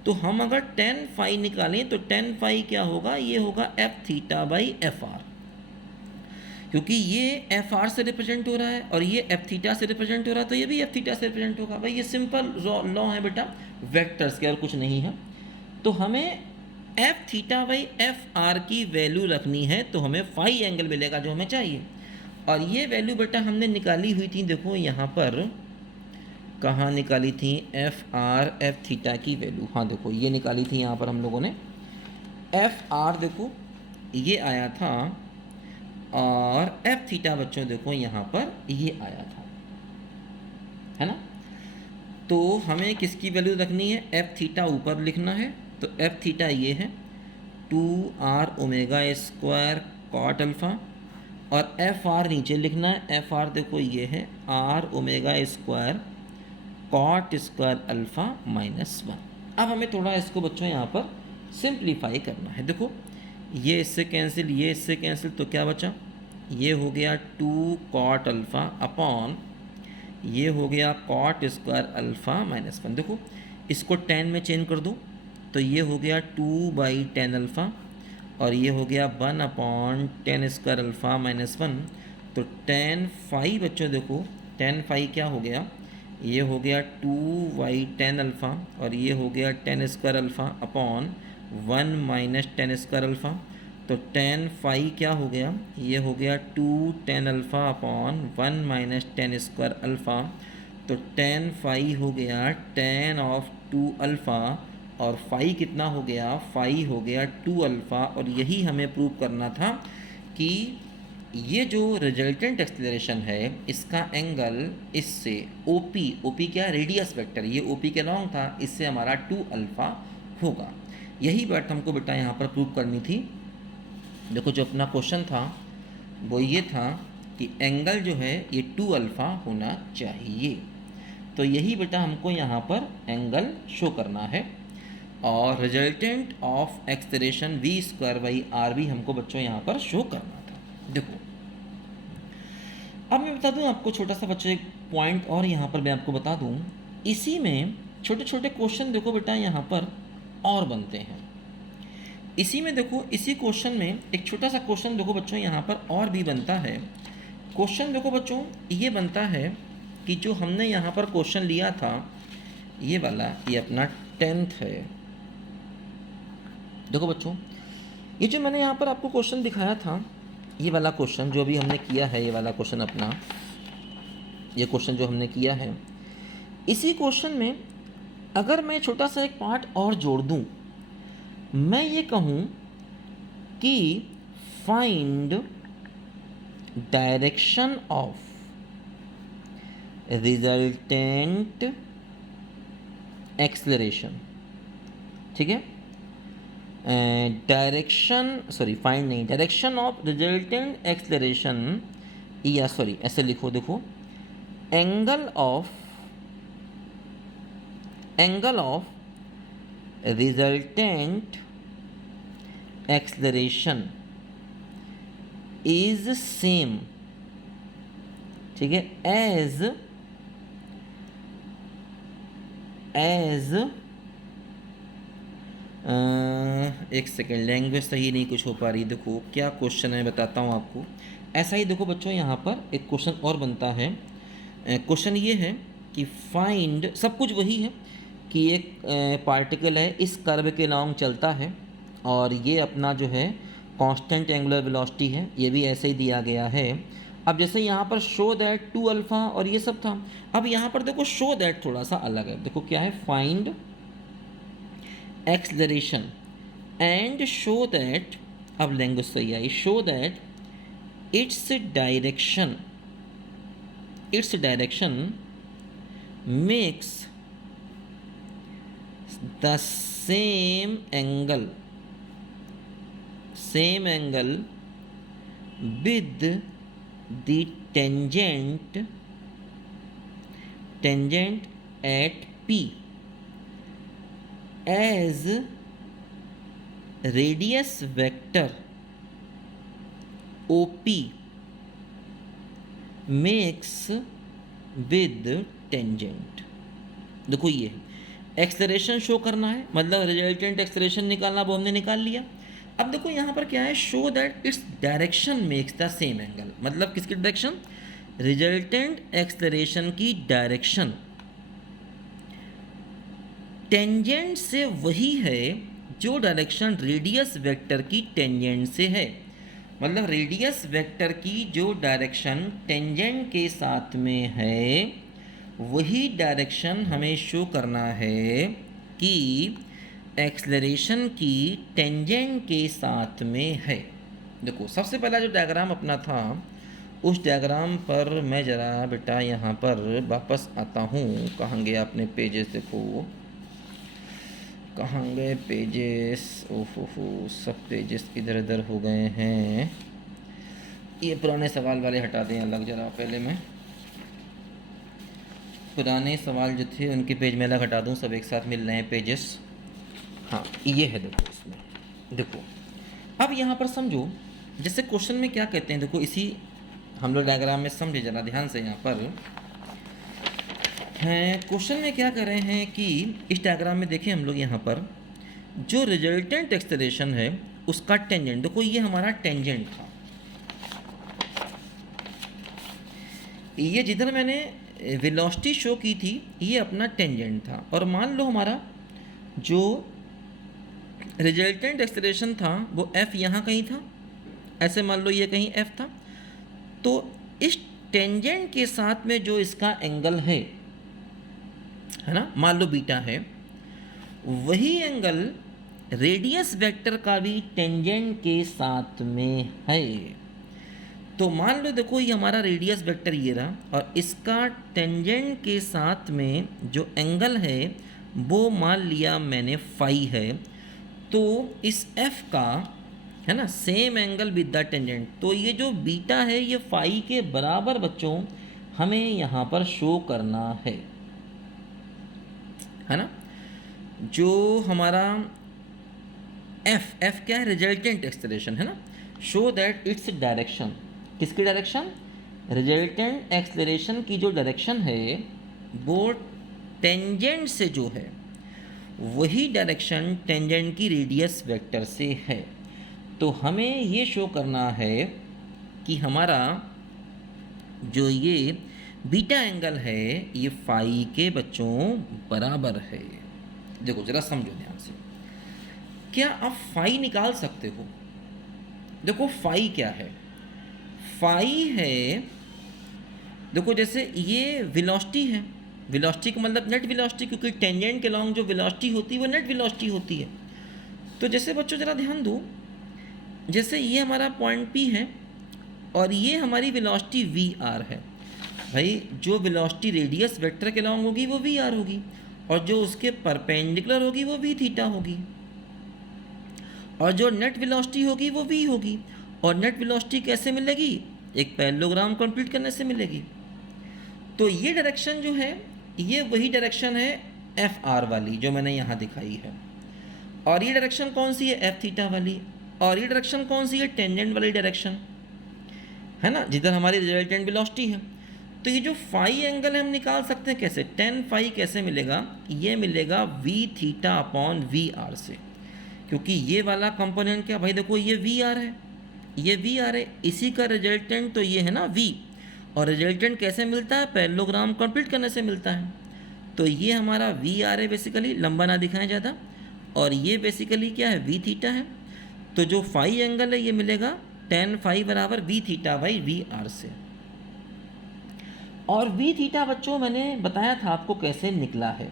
तो हम अगर टेन फाई निकालें तो टेन फाई क्या होगा, ये होगा F theta by F R, क्योंकि ये एफ आर से रिप्रेजेंट हो रहा है और ये एफ थीटा से रिप्रेजेंट हो रहा है, तो ये भी एफ थीटा से रिप्रेजेंट होगा। भाई ये सिंपल लॉ है बेटा वेक्टर्स के, और कुछ नहीं है। तो हमें F theta by F R की वैल्यू रखनी है, तो हमें फाई एंगल मिलेगा जो हमें चाहिए। और ये वैल्यू बेटा हमने निकाली हुई थी, देखो यहाँ पर कहाँ निकाली थी, एफ आर एफ थीटा की वैल्यू, हाँ देखो ये निकाली थी यहाँ पर हम लोगों ने। एफ आर देखो ये आया था, और एफ थीटा बच्चों देखो यहाँ पर ये आया था, है ना। तो हमें किसकी वैल्यू रखनी है, एफ थीटा ऊपर लिखना है, तो एफ थीटा ये है 2r omega square cot alpha, और एफ आर नीचे लिखना है, एफ आर देखो ये है r omega square cot square alpha minus 1। अब हमें थोड़ा इसको बच्चों यहाँ पर सिंप्लीफाई करना है। देखो ये इससे कैंसिल, ये इससे कैंसिल, तो क्या बचा, ये हो गया 2 कॉट अल्फ़ा अपॉन ये हो गया कॉट स्क्वायर अल्फ़ा माइनस 1। देखो इसको 10 में चेंज कर दो, तो ये हो गया 2/10 अल्फ़ा, और ये हो गया 1 अपॉन 10 स्क्वायर अल्फ़ा माइनस 1। तो 10 फाई बच्चों देखो 10 फाई क्या हो गया, ये हो गया 2/10 अल्फ़ा, और ये हो गया 10 square alpha upon 1 minus 10 square alpha. तो 10 फाई क्या हो गया, ये हो गया 2/10 alpha upon 1 minus 10 square alpha. तो 10 फाई हो गया 10 ऑफ 2 अल्फ़ा, और फाई कितना हो गया, फाई हो गया 2 अल्फ़ा। और यही हमें प्रूव करना था कि ये जो रिजल्टेंट एक्सलेशन है इसका एंगल इससे ओपी, ओपी क्या रेडियस वेक्टर, ये ओपी के लॉन्ग था, इससे हमारा 2 अल्फ़ा होगा। यही बात हमको बेटा यहाँ पर प्रूव करनी थी। देखो जो अपना क्वेश्चन था वो ये था कि एंगल जो है ये 2 अल्फ़ा होना चाहिए, तो यही बेटा हमको यहाँ पर एंगल शो करना है। और resultant of acceleration v square by r भी हमको बच्चों यहाँ पर शो करना था। देखो अब मैं बता दूं आपको छोटा सा बच्चों एक पॉइंट और यहाँ पर मैं आपको बता दूं, इसी में छोटे छोटे क्वेश्चन देखो बेटा यहाँ पर और बनते हैं। इसी में देखो इसी क्वेश्चन में एक छोटा सा क्वेश्चन देखो बच्चों यहाँ पर और भी बनता है। क्वेश्चन देखो बच्चों ये बनता है कि जो हमने यहाँ पर क्वेश्चन लिया था ये वाला, ये अपना 10th है। देखो बच्चों ये जो मैंने यहाँ पर आपको क्वेश्चन दिखाया था, ये वाला क्वेश्चन जो भी हमने किया है, ये वाला क्वेश्चन अपना, ये क्वेश्चन जो हमने किया है, इसी क्वेश्चन में अगर मैं छोटा सा एक पार्ट और जोड़ दूं, मैं ये कहूँ कि find direction of resultant acceleration, ठीक है, डायरेक्शन ऑफ रिजल्टेंट एक्सलरेशन, या सॉरी ऐसे लिखो, देखो angle of resultant acceleration is same, ठीक है, एज एक सेकेंड, लैंग्वेज सही नहीं कुछ हो पा रही। देखो क्या क्वेश्चन है बताता हूँ आपको। ऐसा ही देखो बच्चों यहाँ पर एक क्वेश्चन और बनता है। क्वेश्चन ये है कि फाइंड, सब कुछ वही है कि एक पार्टिकल है इस कर्व के लॉन्ग चलता है और ये अपना जो है कांस्टेंट एंगुलर वेलोसिटी है, ये भी ऐसे ही दिया गया है। अब जैसे यहाँ पर शो दैट 2 अल्फ़ा और ये सब था, अब यहाँ पर देखो शो दैट थोड़ा सा अलग है। देखो क्या है, find acceleration and show that, अब लैंग्वेज सही आई, show that it's direction makes the same angle with the tangent at P as radius vector OP makes with tangent। देखो ये एक्सलरेशन शो करना है, मतलब रिजल्टेंट एक्सलरेशन निकालना, वो हमने निकाल लिया। अब देखो यहाँ पर क्या है, show that it's direction makes the same angle, मतलब किसकी डायरेक्शन, रिजल्टेंट एक्सलरेशन की डायरेक्शन टेंजेंट से वही है जो डायरेक्शन रेडियस वेक्टर की टेंजेंट से है। मतलब रेडियस वेक्टर की जो डायरेक्शन टेंजेंट के साथ में है वही डायरेक्शन हमें शो करना है कि एक्सलरेशन की टेंजेंट के साथ में है। देखो सबसे पहला जो डायग्राम अपना था उस डायग्राम पर मैं ज़रा बेटा यहाँ पर वापस आता हूँ। कहाँ गए अपने पेजेस, देखो कहाँ गए पेजेस, ओहो सब पेजेस इधर उधर हो गए हैं। ये पुराने सवाल वाले हटा दें अलग, ज़रा पहले मैं पुराने सवाल जो थे उनके पेज में अलग हटा दूँ, सब एक साथ मिल रहे हैं पेजेस। हाँ ये है, देखो इसमें देखो। अब यहाँ पर समझो जैसे क्वेश्चन में क्या कहते हैं, देखो इसी हम लोग डायग्राम में समझे ज़रा ध्यान से। यहाँ पर हैं क्वेश्चन में क्या कर रहे हैं कि इस डायग्राम में देखें हम लोग यहाँ पर जो रिजल्टेंट एक्सलरेशन है उसका टेंजेंट, देखो ये हमारा टेंजेंट था, ये जिधर मैंने वेलोसिटी शो की थी ये अपना टेंजेंट था। और मान लो हमारा जो रिजल्टेंट एक्सलरेशन था वो f यहाँ कहीं था, ऐसे मान लो ये कहीं f था। तो इस टेंजेंट के साथ में जो इसका एंगल है ना, मान लो बीटा है, वही एंगल रेडियस वेक्टर का भी टेंजेंट के साथ में है। तो मान लो देखो ये हमारा रेडियस वेक्टर ये रहा और इसका टेंजेंट के साथ में जो एंगल है वो मान लिया मैंने फाई है। तो इस f का है ना same angle with the tangent, तो ये जो बीटा है ये फाई के बराबर बच्चों हमें यहाँ पर शो करना है ना। जो हमारा एफ क्या है, रिजल्टेंट एक्सेलरेशन है ना, शो दैट इट्स डायरेक्शन, किसकी डायरेक्शन, रिजल्टेंट एक्सेलरेशन की जो डायरेक्शन है वो टेंजेंट से जो है वही डायरेक्शन टेंजेंट की रेडियस वेक्टर से है। तो हमें ये शो करना है कि हमारा जो ये बीटा एंगल है ये फाई के बच्चों बराबर है। देखो जरा समझो ध्यान से, क्या आप फाई निकाल सकते हो? देखो फाई क्या है, फाई है, देखो जैसे ये वेलोसिटी है, वेलोसिटी का मतलब नेट वेलोसिटी, क्योंकि टेंजेंट के लॉन्ग जो वेलोसिटी होती है वो नेट वेलोसिटी होती है। तो जैसे बच्चों जरा ध्यान दो, जैसे ये हमारा पॉइंट पी है और ये हमारी वेलोसिटी वी आर है। भाई जो वेलोसिटी रेडियस वेक्टर के लॉन्ग होगी वो वी आर होगी, और जो उसके परपेंडिकुलर होगी वो वी थीटा होगी, और जो नेट वेलोसिटी होगी वो वी होगी। और नेट वेलोसिटी कैसे मिलेगी? एक पैरेललोग्राम कंप्लीट करने से मिलेगी। तो ये डायरेक्शन जो है ये वही डायरेक्शन है एफ आर वाली जो मैंने यहाँ दिखाई है, और ये डायरेक्शन कौन सी है, एफ थीटा वाली, और ये डायरेक्शन कौन सी है, टेंजेंट वाली डायरेक्शन है ना, जिधर हमारी रिजल्टेंट वेलोसिटी है। तो ये जो फाई एंगल है हम निकाल सकते हैं कैसे, टेन फाई कैसे मिलेगा, ये मिलेगा v theta upon v r से, क्योंकि ये वाला कंपोनेंट क्या भाई, देखो ये वी आर है, ये वी आर है, इसी का रिजल्टेंट तो ये है ना वी, और रिजल्टेंट कैसे मिलता है, पैरेललोग्राम कंप्लीट करने से मिलता है। तो ये हमारा वी आर है बेसिकली, लंबा ना दिखाएं ज़्यादा, और ये बेसिकली क्या है, वी थीटा है। तो जो फाई एंगल है ये मिलेगा टेन फाई बराबर v theta by v r से। और वी थीटा बच्चों मैंने बताया था आपको कैसे निकला है।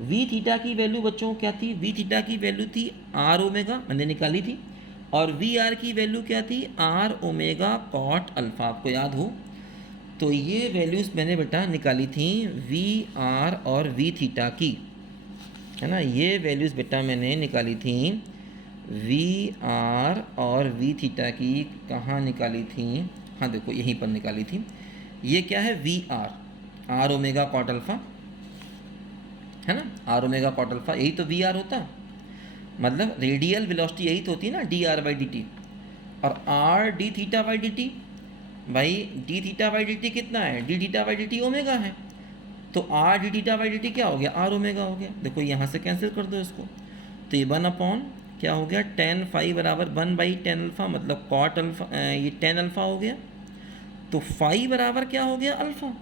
वी थीटा की वैल्यू बच्चों क्या थी, वी थीटा की वैल्यू थी आर ओमेगा, मैंने निकाली थी, और वी आर की वैल्यू क्या थी, आर ओमेगा कॉट अल्फ़ा, आपको याद हो। तो ये वैल्यूज़ मैंने बेटा निकाली थी वी आर और वी थीटा की, है ना, ये वैल्यूज़ बेटा मैंने निकाली थी वी आर और वी थीटा की। कहाँ निकाली थी, हाँ देखो यहीं पर निकाली थी। ये क्या है, v r, r omega cot alpha है ना, आर ओमेगा कॉट अल्फ़ा, यही तो वी आर होता, मतलब रेडियल वेलोसिटी यही तो होती है ना, D are by D T, और R D theta by D T. भाई D theta by D T कितना है, D theta by D T omega है, तो R D theta by D T क्या हो गया, आर ओमेगा हो गया। देखो यहाँ से कैंसिल कर दो इसको, तो ये वन अपॉन क्या हो गया, टेन फाई बराबर वन बाई टेन अल्फ़ा, मतलब कॉट अल्फ़ा, ये टेन अल्फ़ा हो गया। तो फाई बराबर क्या हो गया, अल्फ़ा।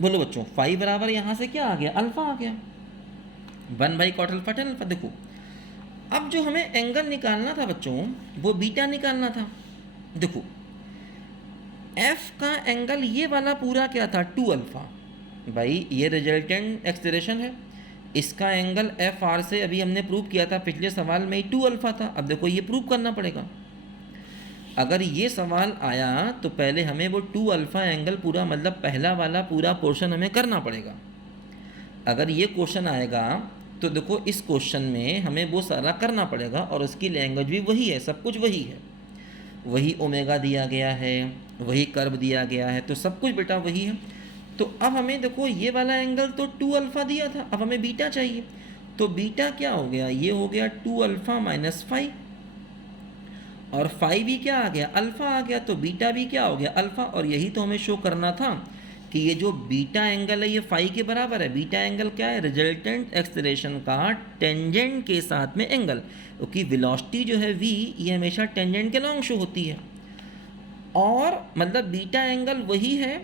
बोलो बच्चों, फाई बराबर यहाँ से क्या आ गया, अल्फ़ा आ गया, one by cot alpha tan alpha. देखो अब जो हमें एंगल निकालना था बच्चों वो बीटा निकालना था। देखो एफ का एंगल ये वाला पूरा क्या था, टू अल्फ़ा। भाई ये रिजल्टेंट एक्सेलरेशन है, इसका एंगल एफ आर से अभी हमने प्रूव किया था पिछले सवाल में ही, टू अल्फ़ा था। अब देखो ये प्रूव करना पड़ेगा, अगर ये सवाल आया तो पहले हमें वो टू अल्फ़ा एंगल पूरा, मतलब पहला वाला पूरा पोर्शन हमें करना पड़ेगा। अगर ये क्वेश्चन आएगा तो देखो इस क्वेश्चन में हमें वो सारा करना पड़ेगा, और उसकी लैंग्वेज भी वही है, सब कुछ वही है, वही ओमेगा दिया गया है, वही कर्व दिया गया है, तो सब कुछ बेटा वही है। तो अब हमें देखो ये वाला एंगल तो टू अल्फ़ा दिया था, अब हमें बीटा चाहिए, तो बीटा क्या हो गया, ये हो गया टू अल्फ़ा माइनस फाइव, और फाइव भी क्या आ गया, अल्फ़ा आ गया, तो बीटा भी क्या हो गया, अल्फ़ा। और यही तो हमें शो करना था कि ये जो बीटा एंगल है ये फाई के बराबर है। बीटा एंगल क्या है, रिजल्टेंट एक्सेलरेशन का टेंजेंट के साथ में एंगल, क्योंकि वेलोसिटी जो है वी ये हमेशा टेंजेंट के लॉन्ग शो होती है, और मतलब बीटा एंगल वही है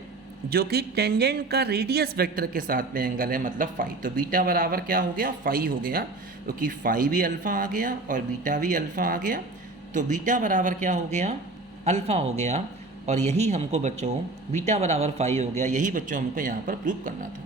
जो कि टेंजेंट का रेडियस वेक्टर के साथ में एंगल है, मतलब फाई। तो बीटा बराबर क्या हो गया, फाई हो गया, क्योंकि फाई भी अल्फ़ा आ गया और बीटा भी अल्फ़ा आ गया, तो बीटा बराबर क्या हो गया, अल्फ़ा हो गया। और यही हमको बच्चों बीटा बराबर फाई हो गया, यही बच्चों हमको यहाँ पर प्रूव करना था।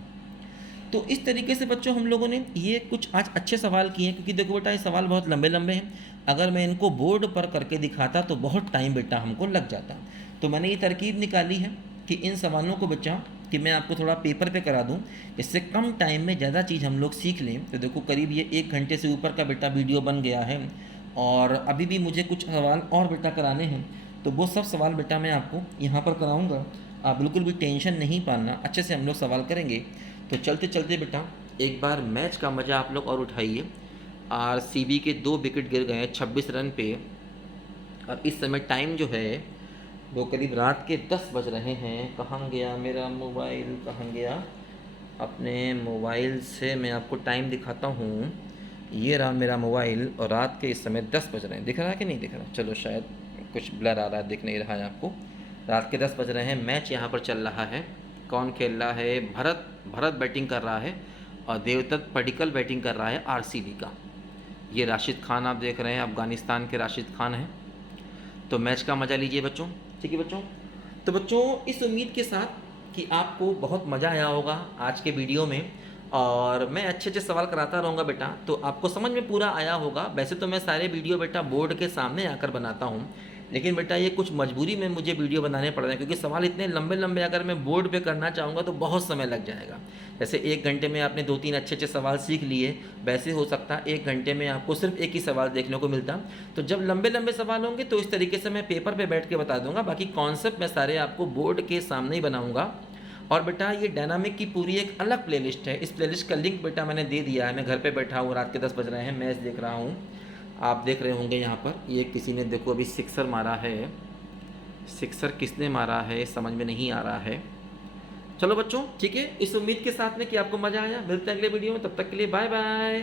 तो इस तरीके से बच्चों हम लोगों ने ये कुछ आज अच्छे सवाल किए हैं, क्योंकि देखो बेटा ये सवाल बहुत लंबे लंबे हैं, अगर मैं इनको बोर्ड पर करके दिखाता तो बहुत टाइम बेटा हमको लग जाता। तो मैंने ये तरकीब निकाली है कि इन सवालों को बच्चा कि मैं आपको थोड़ा पेपर पे करा दूं, इससे कम टाइम में ज़्यादा चीज़ हम लोग सीख लें। तो देखो करीब ये 1 घंटे से ऊपर का बेटा वीडियो बन गया है, और अभी भी मुझे कुछ सवाल और बेटा कराने हैं, तो वो सब सवाल बेटा मैं आपको यहाँ पर कराऊँगा। आप बिल्कुल भी टेंशन नहीं पालना, अच्छे से हम लोग सवाल करेंगे। तो चलते चलते बेटा एक बार मैच का मज़ा आप लोग और उठाइए। आरसीबी के 2 विकेट गिर गए हैं 26 रन पे, और इस समय टाइम जो है वो करीब रात के 10 बज रहे हैं। कहाँ गया मेरा मोबाइल, कहाँ गया? अपने मोबाइल से मैं आपको टाइम दिखाता हूँ। ये रहा मेरा मोबाइल, और रात के इस समय 10 बज रहे हैं। दिख रहा है कि नहीं दिख रहा? चलो शायद कुछ ब्लर आ रहा है, दिख नहीं रहा है आपको। रात के 10 बज रहे हैं, मैच यहाँ पर चल रहा है। कौन खेल रहा है? भरत बैटिंग कर रहा है, और देवदत्त पडिक्कल बैटिंग कर रहा है आरसीबी का। ये राशिद खान आप देख रहे हैं, अफ़गानिस्तान के राशिद खान हैं। तो मैच का मज़ा लीजिए बच्चों, ठीक है बच्चों। तो बच्चों इस उम्मीद के साथ कि आपको बहुत मज़ा आया होगा आज के वीडियो में, और मैं अच्छे अच्छे सवाल कराता रहूँगा बेटा, तो आपको समझ में पूरा आया होगा। वैसे तो मैं सारे वीडियो बेटा बोर्ड के सामने आकर बनाता हूँ, लेकिन बेटा ये कुछ मजबूरी में मुझे वीडियो बनाने पड़ रहे हैं, क्योंकि सवाल इतने लंबे लंबे अगर मैं बोर्ड पे करना चाहूँगा तो बहुत समय लग जाएगा। जैसे 1 घंटे में आपने 2-3 अच्छे अच्छे सवाल सीख लिए, वैसे हो सकता है 1 घंटे में आपको सिर्फ एक ही सवाल देखने को मिलता। तो जब लंबे लंबे सवाल होंगे तो इस तरीके से मैं पेपर पे बैठ के बता दूंगा, बाकी कॉन्सेप्ट मैं सारे आपको बोर्ड के सामने ही बनाऊंगा। और बेटा ये डायनामिक की पूरी एक अलग प्लेलिस्ट है। इस प्लेलिस्ट का लिंक बेटा मैंने दे दिया है। मैं घर पे बैठा हूँ, रात के 10 बज रहे हैं, मैच देख रहा हूँ। आप देख रहे होंगे यहाँ पर, ये किसी ने देखो अभी सिक्सर मारा है। सिक्सर किसने मारा है समझ में नहीं आ रहा है। चलो बच्चों ठीक है, इस उम्मीद के साथ में कि आपको मज़ा आया। मिलते हैं अगले वीडियो में, तब तक के लिए बाय बाय।